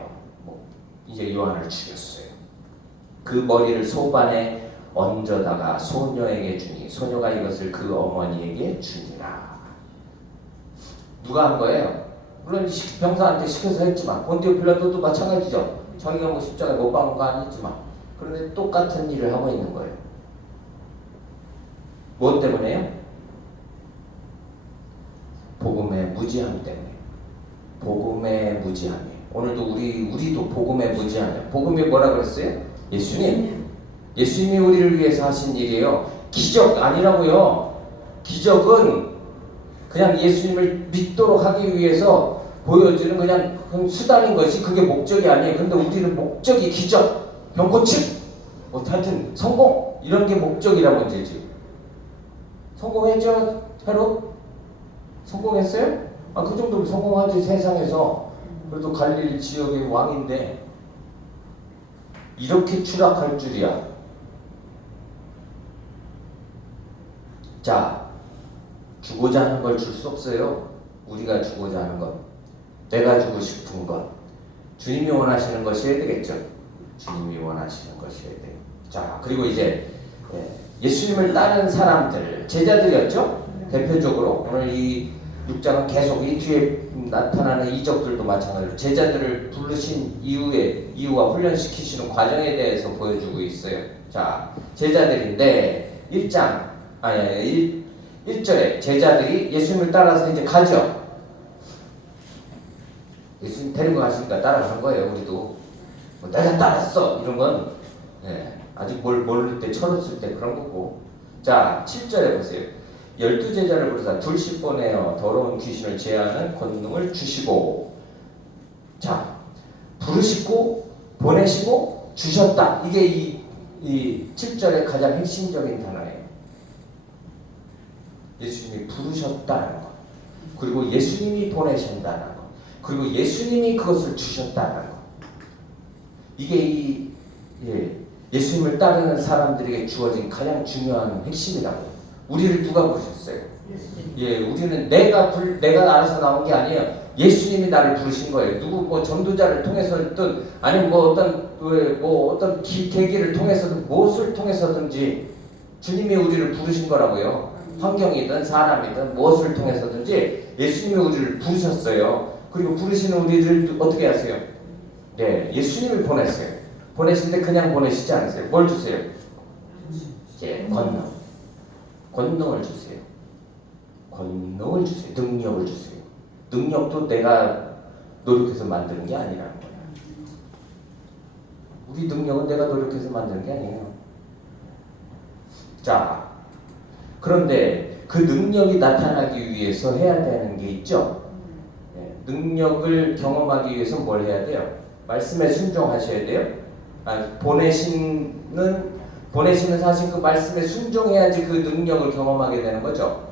이제 요한을 죽였어요. 그 머리를 소반에 얹어다가 소녀에게 주니 소녀가 이것을 그 어머니에게 주니라. 누가 한 거예요? 물론 병사한테 시켜서 했지만 본디오 빌라도도 마찬가지죠. 자기가 뭐 십자가에 못 박은 거 아니지만 그런데 똑같은 일을 하고 있는 거예요. 무엇 때문에요? 복음의 무지함 때문에. 복음의 무지함이에요. 오늘도 우리도 복음의 무지함이에요. 복음이 뭐라 그랬어요? 예수님이 우리를 위해서 하신 일이에요. 기적 아니라고요. 기적은 그냥 예수님을 믿도록 하기 위해서 보여주는 그냥 수단인 것이 그게 목적이 아니에요. 근데 우리는 목적이 기적, 병고침, 뭐 하여튼 성공 이런 게 목적이란 문제지. 성공했죠? 헤롯? 성공했어요? 그 정도면 성공하지. 세상에서 그래도 갈릴리 지역의 왕인데 이렇게 추락할 줄이야. 자, 주고자 하는 걸 줄 수 없어요. 우리가 주고자 하는 것, 내가 주고 싶은 것, 주님이 원하시는 것이어야 되겠죠. 주님이 원하시는 것이어야 돼요. 자, 그리고 이제 예수님을 따른 사람들, 제자들이었죠. 대표적으로 오늘 이 6장은 계속 이 뒤에 나타나는 이적들도 마찬가지로 제자들을 부르신 이유와 훈련시키시는 과정에 대해서 보여주고 있어요. 자, 제자들인데 1절에 제자들이 예수님을 따라서 이제 가죠. 예수님 데리고 가시니까 따라가는 거예요. 우리도 뭐 내가 따랐어 이런 건 아직 모를 때 철없을 때 그런 거고. 자, 7절에 보세요. 12제자를 부르사 둘씩 보내어 더러운 귀신을 제하는 권능을 주시고. 자, 부르시고 보내시고 주셨다. 이게 이 7절의 가장 핵심적인 단어예요. 예수님이 부르셨다는 것, 그리고 예수님이 보내신다는 것, 그리고 예수님이 그것을 주셨다는 것. 이게 예수님을 따르는 사람들에게 주어진 가장 중요한 핵심이라고. 우리를 누가 부르셨어요? 우리는 내가 알아서 나온 게 아니에요. 예수님이 나를 부르신 거예요. 누구 뭐 전도자를 통해서든 아니면 어떤 계기를 통해서든 무엇을 통해서든지 주님이 우리를 부르신 거라고요. 환경이든 사람이든 무엇을 통해서든지 예수님이 우리를 부르셨어요. 그리고 부르시는 우리를 어떻게 하세요? 네, 예수님이 보냈어요. 보내신데 그냥 보내시지 않으세요. 뭘 주세요? 권능을 주세요. 권능을 주세요. 능력을 주세요. 능력도 내가 노력해서 만드는 게 아니라는 거예요. 우리 능력은 내가 노력해서 만드는 게 아니에요. 자, 그런데 그 능력이 나타나기 위해서 해야 되는 게 있죠. 능력을 경험하기 위해서 뭘 해야 돼요? 말씀에 순종하셔야 돼요. 보내시는 사실 그 말씀에 순종해야지 그 능력을 경험하게 되는 거죠.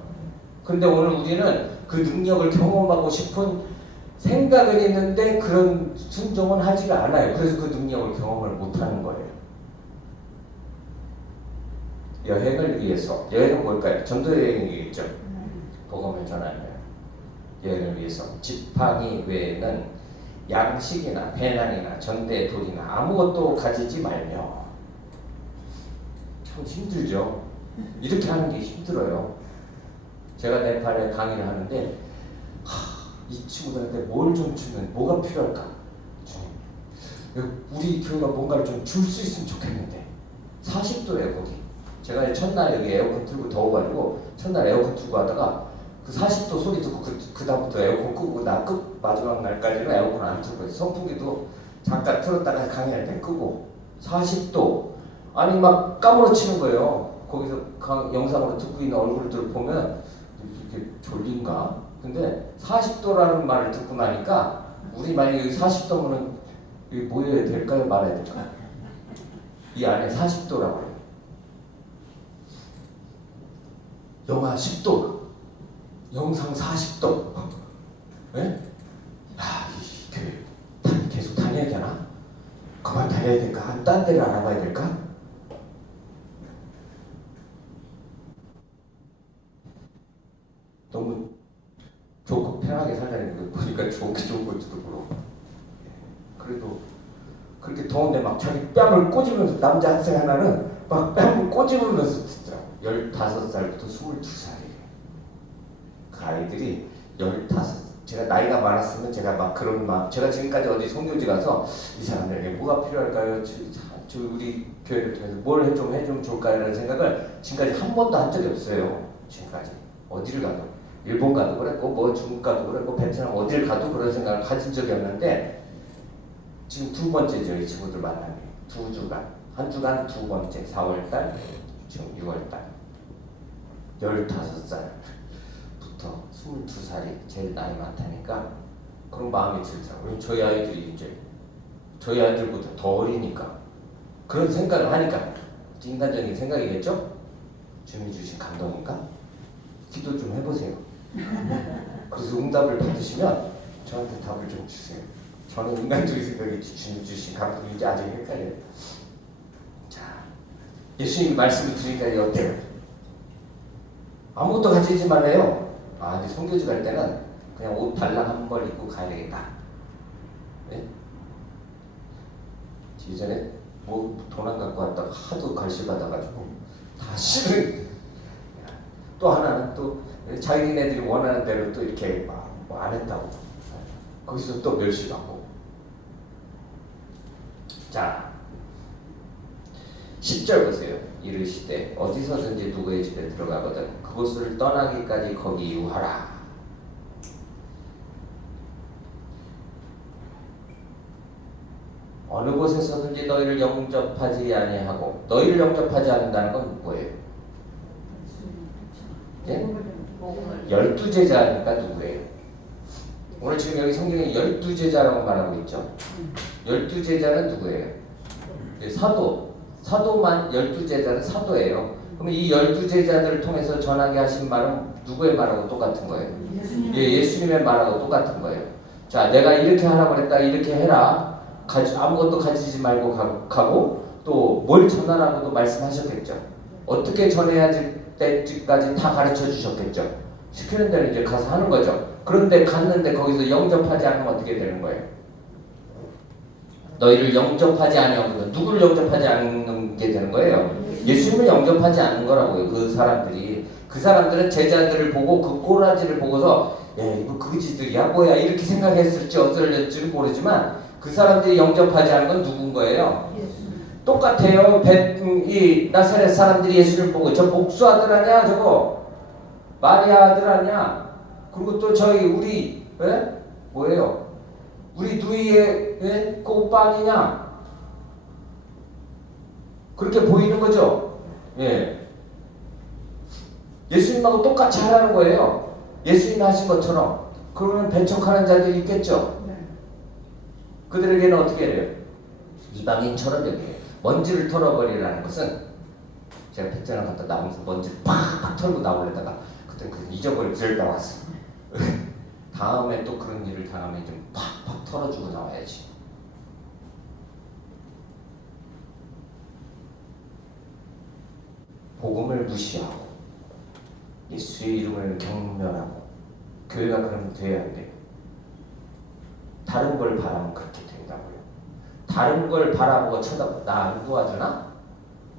그런데 오늘 우리는 그 능력을 경험하고 싶은 생각은 있는데 그런 순종은 하지가 않아요. 그래서 그 능력을 경험을 못하는 거예요. 여행을 위해서, 여행은 뭘까요? 전도 여행이겠죠. 복음을 전하는 여행을 위해서 지팡이 외에는 양식이나 배낭이나 전대 돌이나 아무것도 가지지 말며. 참 힘들죠. 이렇게 하는 게 힘들어요. 제가 네팔에 강의를 하는데 이 친구들한테 뭘 좀 주면 뭐가 필요할까? 우리 교회가 뭔가를 좀 줄 수 있으면 좋겠는데 40도예요 거기. 제가 첫날 여기 에어컨 틀고 더워가지고 첫날 에어컨 틀고 하다가 그 40도 소리 듣고 그 다음부터 에어컨 끄고 마지막 날까지는 에어컨 안 틀고 선풍기도 잠깐 틀었다가 강의할 때 끄고 40도 아니 막 까무러치는 거예요. 거기서 영상으로 듣고 있는 얼굴들 보면 이렇게 졸린가? 근데 40도라는 말을 듣고 나니까 우리 만약에 여기 40도면은 여기 모여야 될까요? 말아야 될까요? 이 안에 40도라고요. 영하 10도, 영상 40도. 예? 야, 이 교회 계속 다녀야 되나? 그만 다녀야 될까? 아니면 딴 데를 알아봐야 될까? 너무 좋고 편하게 살자는 거 보니까 좋은 건지도 모르고. 그래도 그렇게 더운데 막 자기 뺨을 꼬집으면서 남자 학생 하나는 막 뺨을 꼬집으면서 듣더라고. 15살부터 22살이에요. 그 아이들이 15, 제가 나이가 많았으면 제가 막 제가 지금까지 어디 선교지 가서 이 사람들에게 뭐가 필요할까요? 우리 교회를 통해서 뭘 해주면 좋을까요? 라는 생각을 지금까지 한 번도 한 적이 없어요. 지금까지. 어디를 가도. 일본 가도 그랬고, 뭐 중국 가도 그랬고, 베트남 어딜 가도 그런 생각을 가진 적이 없는데, 지금 두 번째죠. 이 친구들 만남이. 2주간. 한 주간 두 번째 4월달, 지금 6월달 15살부터 22살이 제일 나이 많다니까 그런 마음이 들더라고요. 저희 아이들이 이제 저희 아이들보다 더 어리니까 그런 생각을 하니까 인간적인 생각이겠죠? 주님이 주신 감동인가? 기도 좀 해보세요. 그래서 응답을 받으시면 저한테 답을 좀 주세요. 저는 인간적인 생각이 주님 주신 감동인지 아직 헷갈려요. 자, 예수님 말씀을 드리니까 어때요? 아무것도 가지지 말래요. 아, 근데 선교지 갈 때는 그냥 옷 달랑 한 벌 입고 가야 되겠다. 네? 예전에 뭐 돈 안 갖고 왔다가 하도 갈시 받아가지고 다 실은. 또 하나는 또 자기네들이 원하는 대로 또 이렇게 막 뭐 안 했다고 거기서 또 멸시받고. 자, 10절 보세요. 이르시되 어디서든지 누구의 집에 들어가거든 그곳을 떠나기까지 거기 유하라. 어느 곳에서든지 너희를 영접하지 아니하고, 너희를 영접하지 않는다는 건 뭐예요? 예? 12제자니까 누구예요? 오늘 지금 여기 성경에 12제자라고 말하고 있죠. 12제자는 누구예요? 사도만 12제자는 사도예요. 그러면 이 12제자들을 통해서 전하게 하신 말은 누구의 말하고 똑같은 거예요? 예수님의 말하고 똑같은 거예요. 자, 내가 이렇게 하라고 그랬다. 이렇게 해라. 아무것도 가지지 말고 가고 또 뭘 전하라고도 말씀하셨겠죠. 어떻게 전해야 될지까지 다 가르쳐 주셨겠죠. 시키는 대로 이제 가서 하는 거죠. 그런데 갔는데 거기서 영접하지 않으면 어떻게 되는 거예요? 너희를 영접하지 않으면 누구를 영접하지 않는 게 되는 거예요? 예수님을 영접하지 않는 거라고요. 그 사람들은 제자들을 보고 그 꼬라지를 보고서 야 이거 거지들이야 뭐야 이렇게 생각했을지 어떨지 모르지만 그 사람들이 영접하지 않은 건 누군 거예요? 똑같아요. 이 나사렛 사람들이 예수를 보고 저 목수 아들 아니야 저거 마리아 아들 아니야. 그리고 또 우리 뭐예요? 우리 누이의 그 오빠 아니냐? 그렇게 보이는 거죠. 예. 예수님하고 똑같이 하라는 거예요. 예수님이 하신 것처럼. 그러면 배척하는 자들이 있겠죠. 그들에게는 어떻게 해요? 이방인처럼 여기에요. 먼지를 털어버리라는 것은 제가 베트남 갔다 나오면서 먼지를 팍팍 털고 나오려다가 그때 잊어버리고 들다 왔어. 다음에 또 그런 일을 당하면 좀 팍팍 털어주고 나와야지. 복음을 무시하고 예수의 이름을 경멸하고 교회가 그러면 돼야 안 돼요. 다른 걸 바라면 그렇게 된다고요. 다른 걸 바라보고 쳐다보고 나 안 도와주나?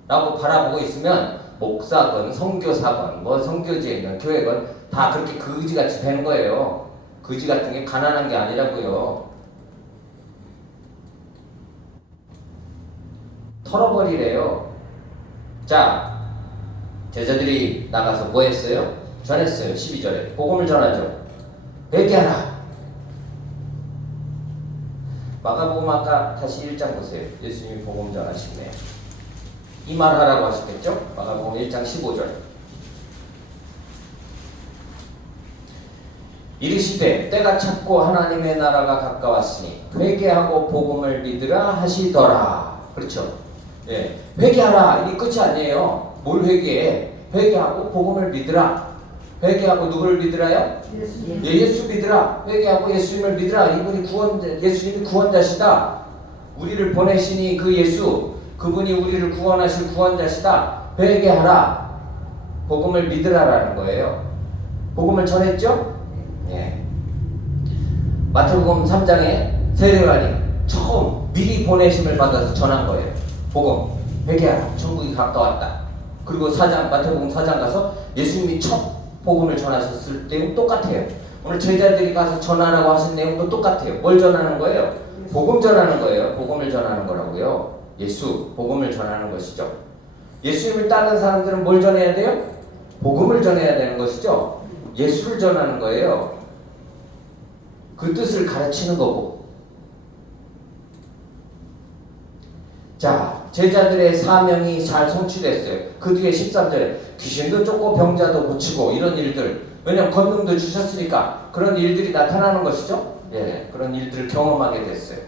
라고 바라보고 있으면 목사건 선교사건 뭐 선교지에 있는 교회건 다 그렇게 거지같이 되는 거예요. 거지 같은 게 가난한 게 아니라고요. 털어버리래요. 자, 제자들이 나가서 뭐 했어요? 전했어요. 12절에 복음을 전하죠. 회개하라. 마가복음 아까 다시 1장 보세요. 예수님이 복음 전하시네요. 이 말 하라고 하셨겠죠? 마가복음 1장 15절. 이르시되 때가 찼고 하나님의 나라가 가까웠으니 회개하고 복음을 믿으라 하시더라. 그렇죠? 예, 회개하라. 이게 끝이 아니에요. 뭘 회개해? 회개하고 복음을 믿으라. 회개하고 누구를 믿으라요? 예수 믿으라. 회개하고 예수님을 믿으라. 이분이 예수님이 구원자시다. 우리를 보내시니 그 예수, 그분이 우리를 구원하실 구원자시다. 회개하라. 복음을 믿으라라는 거예요. 복음을 전했죠? 예. 마태복음 3장에 세례요한이 처음 미리 보내심을 받아서 전한 거예요. 복음, 회개하라. 천국이 가까웠다. 그리고 마태복음 4장 가서 예수님이 첫 복음을 전하셨을 때는 똑같아요. 오늘 제자들이 가서 전하라고 하신 내용도 똑같아요. 뭘 전하는 거예요? 복음 전하는 거예요. 복음을 전하는 거라고요. 예수, 복음을 전하는 것이죠. 예수님을 따르는 사람들은 뭘 전해야 돼요? 복음을 전해야 되는 것이죠. 예수를 전하는 거예요. 그 뜻을 가르치는 거고. 자, 제자들의 사명이 잘 성취됐어요. 그 뒤에 13절에 귀신도 쫓고 병자도 고치고 이런 일들, 왜냐하면 권능도 주셨으니까 그런 일들이 나타나는 것이죠. 예, 그런 일들을 경험하게 됐어요.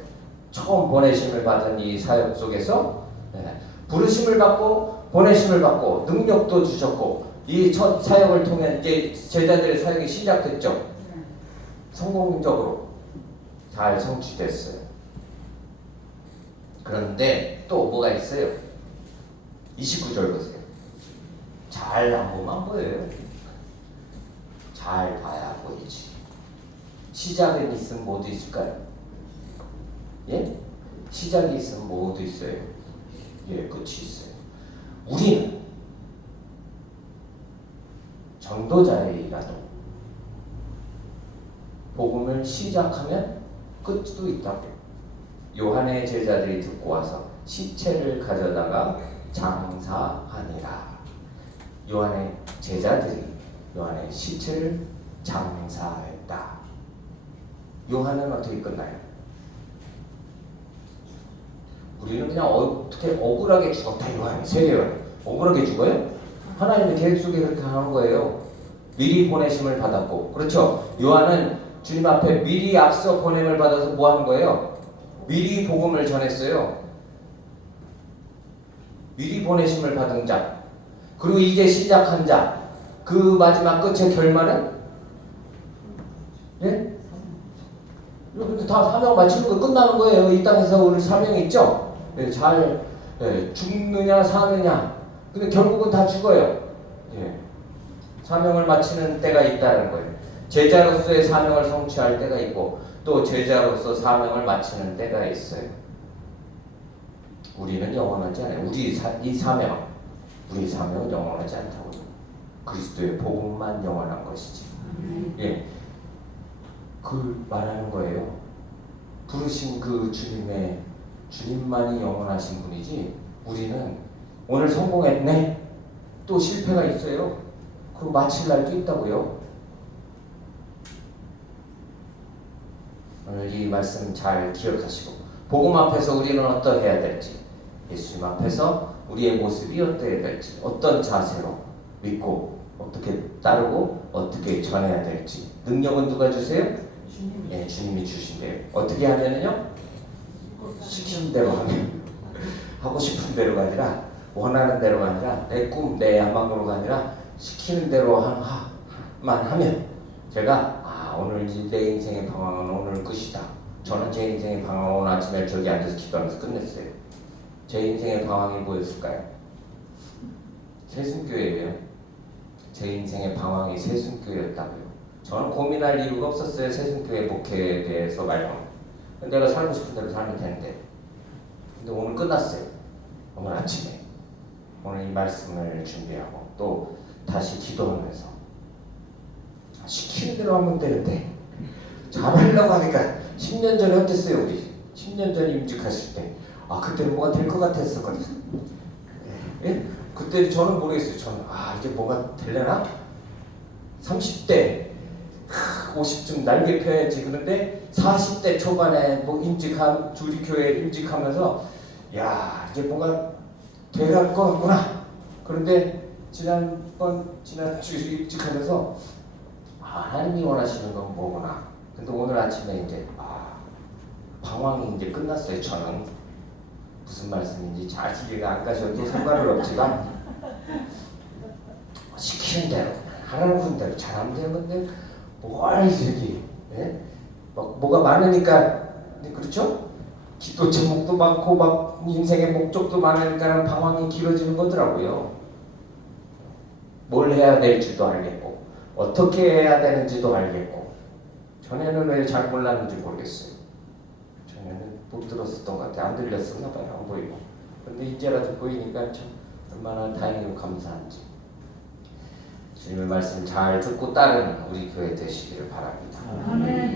처음 보내심을 받은 이 사역 속에서 부르심을 받고 보내심을 받고 능력도 주셨고 이 첫 사역을 통해 이제 제자들의 사역이 시작됐죠. 성공적으로 잘 성취됐어요. 그런데 또 뭐가 있어요? 29절 보세요. 잘 안 보면 안 보여요. 잘 봐야 보이지. 시작은 있으면 뭐도 있을까요? 예? 시작이 있으면 뭐도 있어요. 예, 끝이 있어요. 우리는 전도자이라도 복음을 시작하면 끝도 있다고. 요한의 제자들이 듣고 와서 시체를 가져다가 장사하니라. 요한의 제자들이 요한의 시체를 장사했다. 요한은 어떻게 끝나요? 우리는 그냥 어떻게 억울하게 죽었다. 요한, 세례요한 억울하게 죽어요? 하나님의 계획 속에 그렇게 하는 거예요. 미리 보내심을 받았고, 그렇죠? 요한은 주님 앞에 미리 앞서 보냄을 받아서 뭐 한 거예요? 미리 복음을 전했어요. 미리 보내심을 받은 자, 그리고 이제 시작한 자, 그 마지막 끝의 결말은 예? 다 사명 마치는 거 끝나는 거예요. 이 땅에서 우리 사명이 있죠? 예, 잘 죽느냐 사느냐, 근데 결국은 다 죽어요. 예. 사명을 마치는 때가 있다는 거예요. 제자로서의 사명을 성취할 때가 있고 또 제자로서 사명을 마치는 때가 있어요. 우리는 영원하지 않아요. 우리 사명은 영원하지 않다고. 그리스도의 복음만 영원한 것이지. 예, 그 말하는 거예요. 부르신 그 주님만이 영원하신 분이지. 우리는 오늘 성공했네, 또 실패가 있어요. 그리고 마칠 날도 있다고요. 오늘 이 말씀 잘 기억하시고 복음 앞에서 우리는 어떠해야 될지, 예수님 앞에서 우리의 모습이 어떠해야 될지, 어떤 자세로 믿고 어떻게 따르고 어떻게 전해야 될지. 능력은 누가 주세요? 네, 주님이 주신대요. 어떻게 하면은요? 시키는 대로 하면, 하고 싶은 대로가 아니라, 원하는 대로가 아니라, 내 꿈, 내 야망으로가 아니라 시키는 대로만 하면 제가 오늘 내 인생의 방황은 오늘 끝이다. 저는 제 인생의 방황은 오늘 아침에 저기 앉아서 기도하면서 끝냈어요. 제 인생의 방황이 뭐였을까요? 세순교회예요. 제 인생의 방황이 세순교회였다고요. 저는 고민할 이유가 없었어요. 세순교회 목회에 대해서 말로. 내가 살고 싶은 대로 살면 되는데. 근데 오늘 끝났어요. 오늘 아침에. 오늘 이 말씀을 준비하고 또 다시 기도하면서 시키는 대로 하면 되는데 잘하려고 하니까 10년 전에 어땠어요? 우리 10년 전에 임직하실 때 그때는 뭐가 될 것 같았었거든요. 예? 그때 저는 모르겠어요. 저는 이제 뭐가 되려나? 30대 50쯤 날개 펴야지. 그런데 40대 초반에 뭐 우리 교회 임직하면서 이제 뭐가 돼갈 것 같구나. 그런데 지난주에 임직하면서 하나님이 원하시는 건 뭐구나. 근데 오늘 아침에 이제 방황이 이제 끝났어요. 저는 무슨 말씀인지 잘 이해가 안 가셔도 상관은 없지만 시키는 대로 하라는 대로 잘하면 되는 건데 뭘 저기 뭐가 많으니까, 그렇죠? 기도 제목도 많고 막 인생의 목적도 많으니까 방황이 길어지는 거더라고요. 뭘 해야 될지도 알겠고 어떻게 해야 되는지도 알겠고. 전에는 왜 잘 몰랐는지 모르겠어요. 전에는 못 들었었던 것 같아요. 안 들렸었나 봐요. 안 보이고. 근데 이제라도 보이니까 참 얼마나 다행이고 감사한지. 주님의 말씀 잘 듣고 따르는 우리 교회 되시기를 바랍니다. 아멘.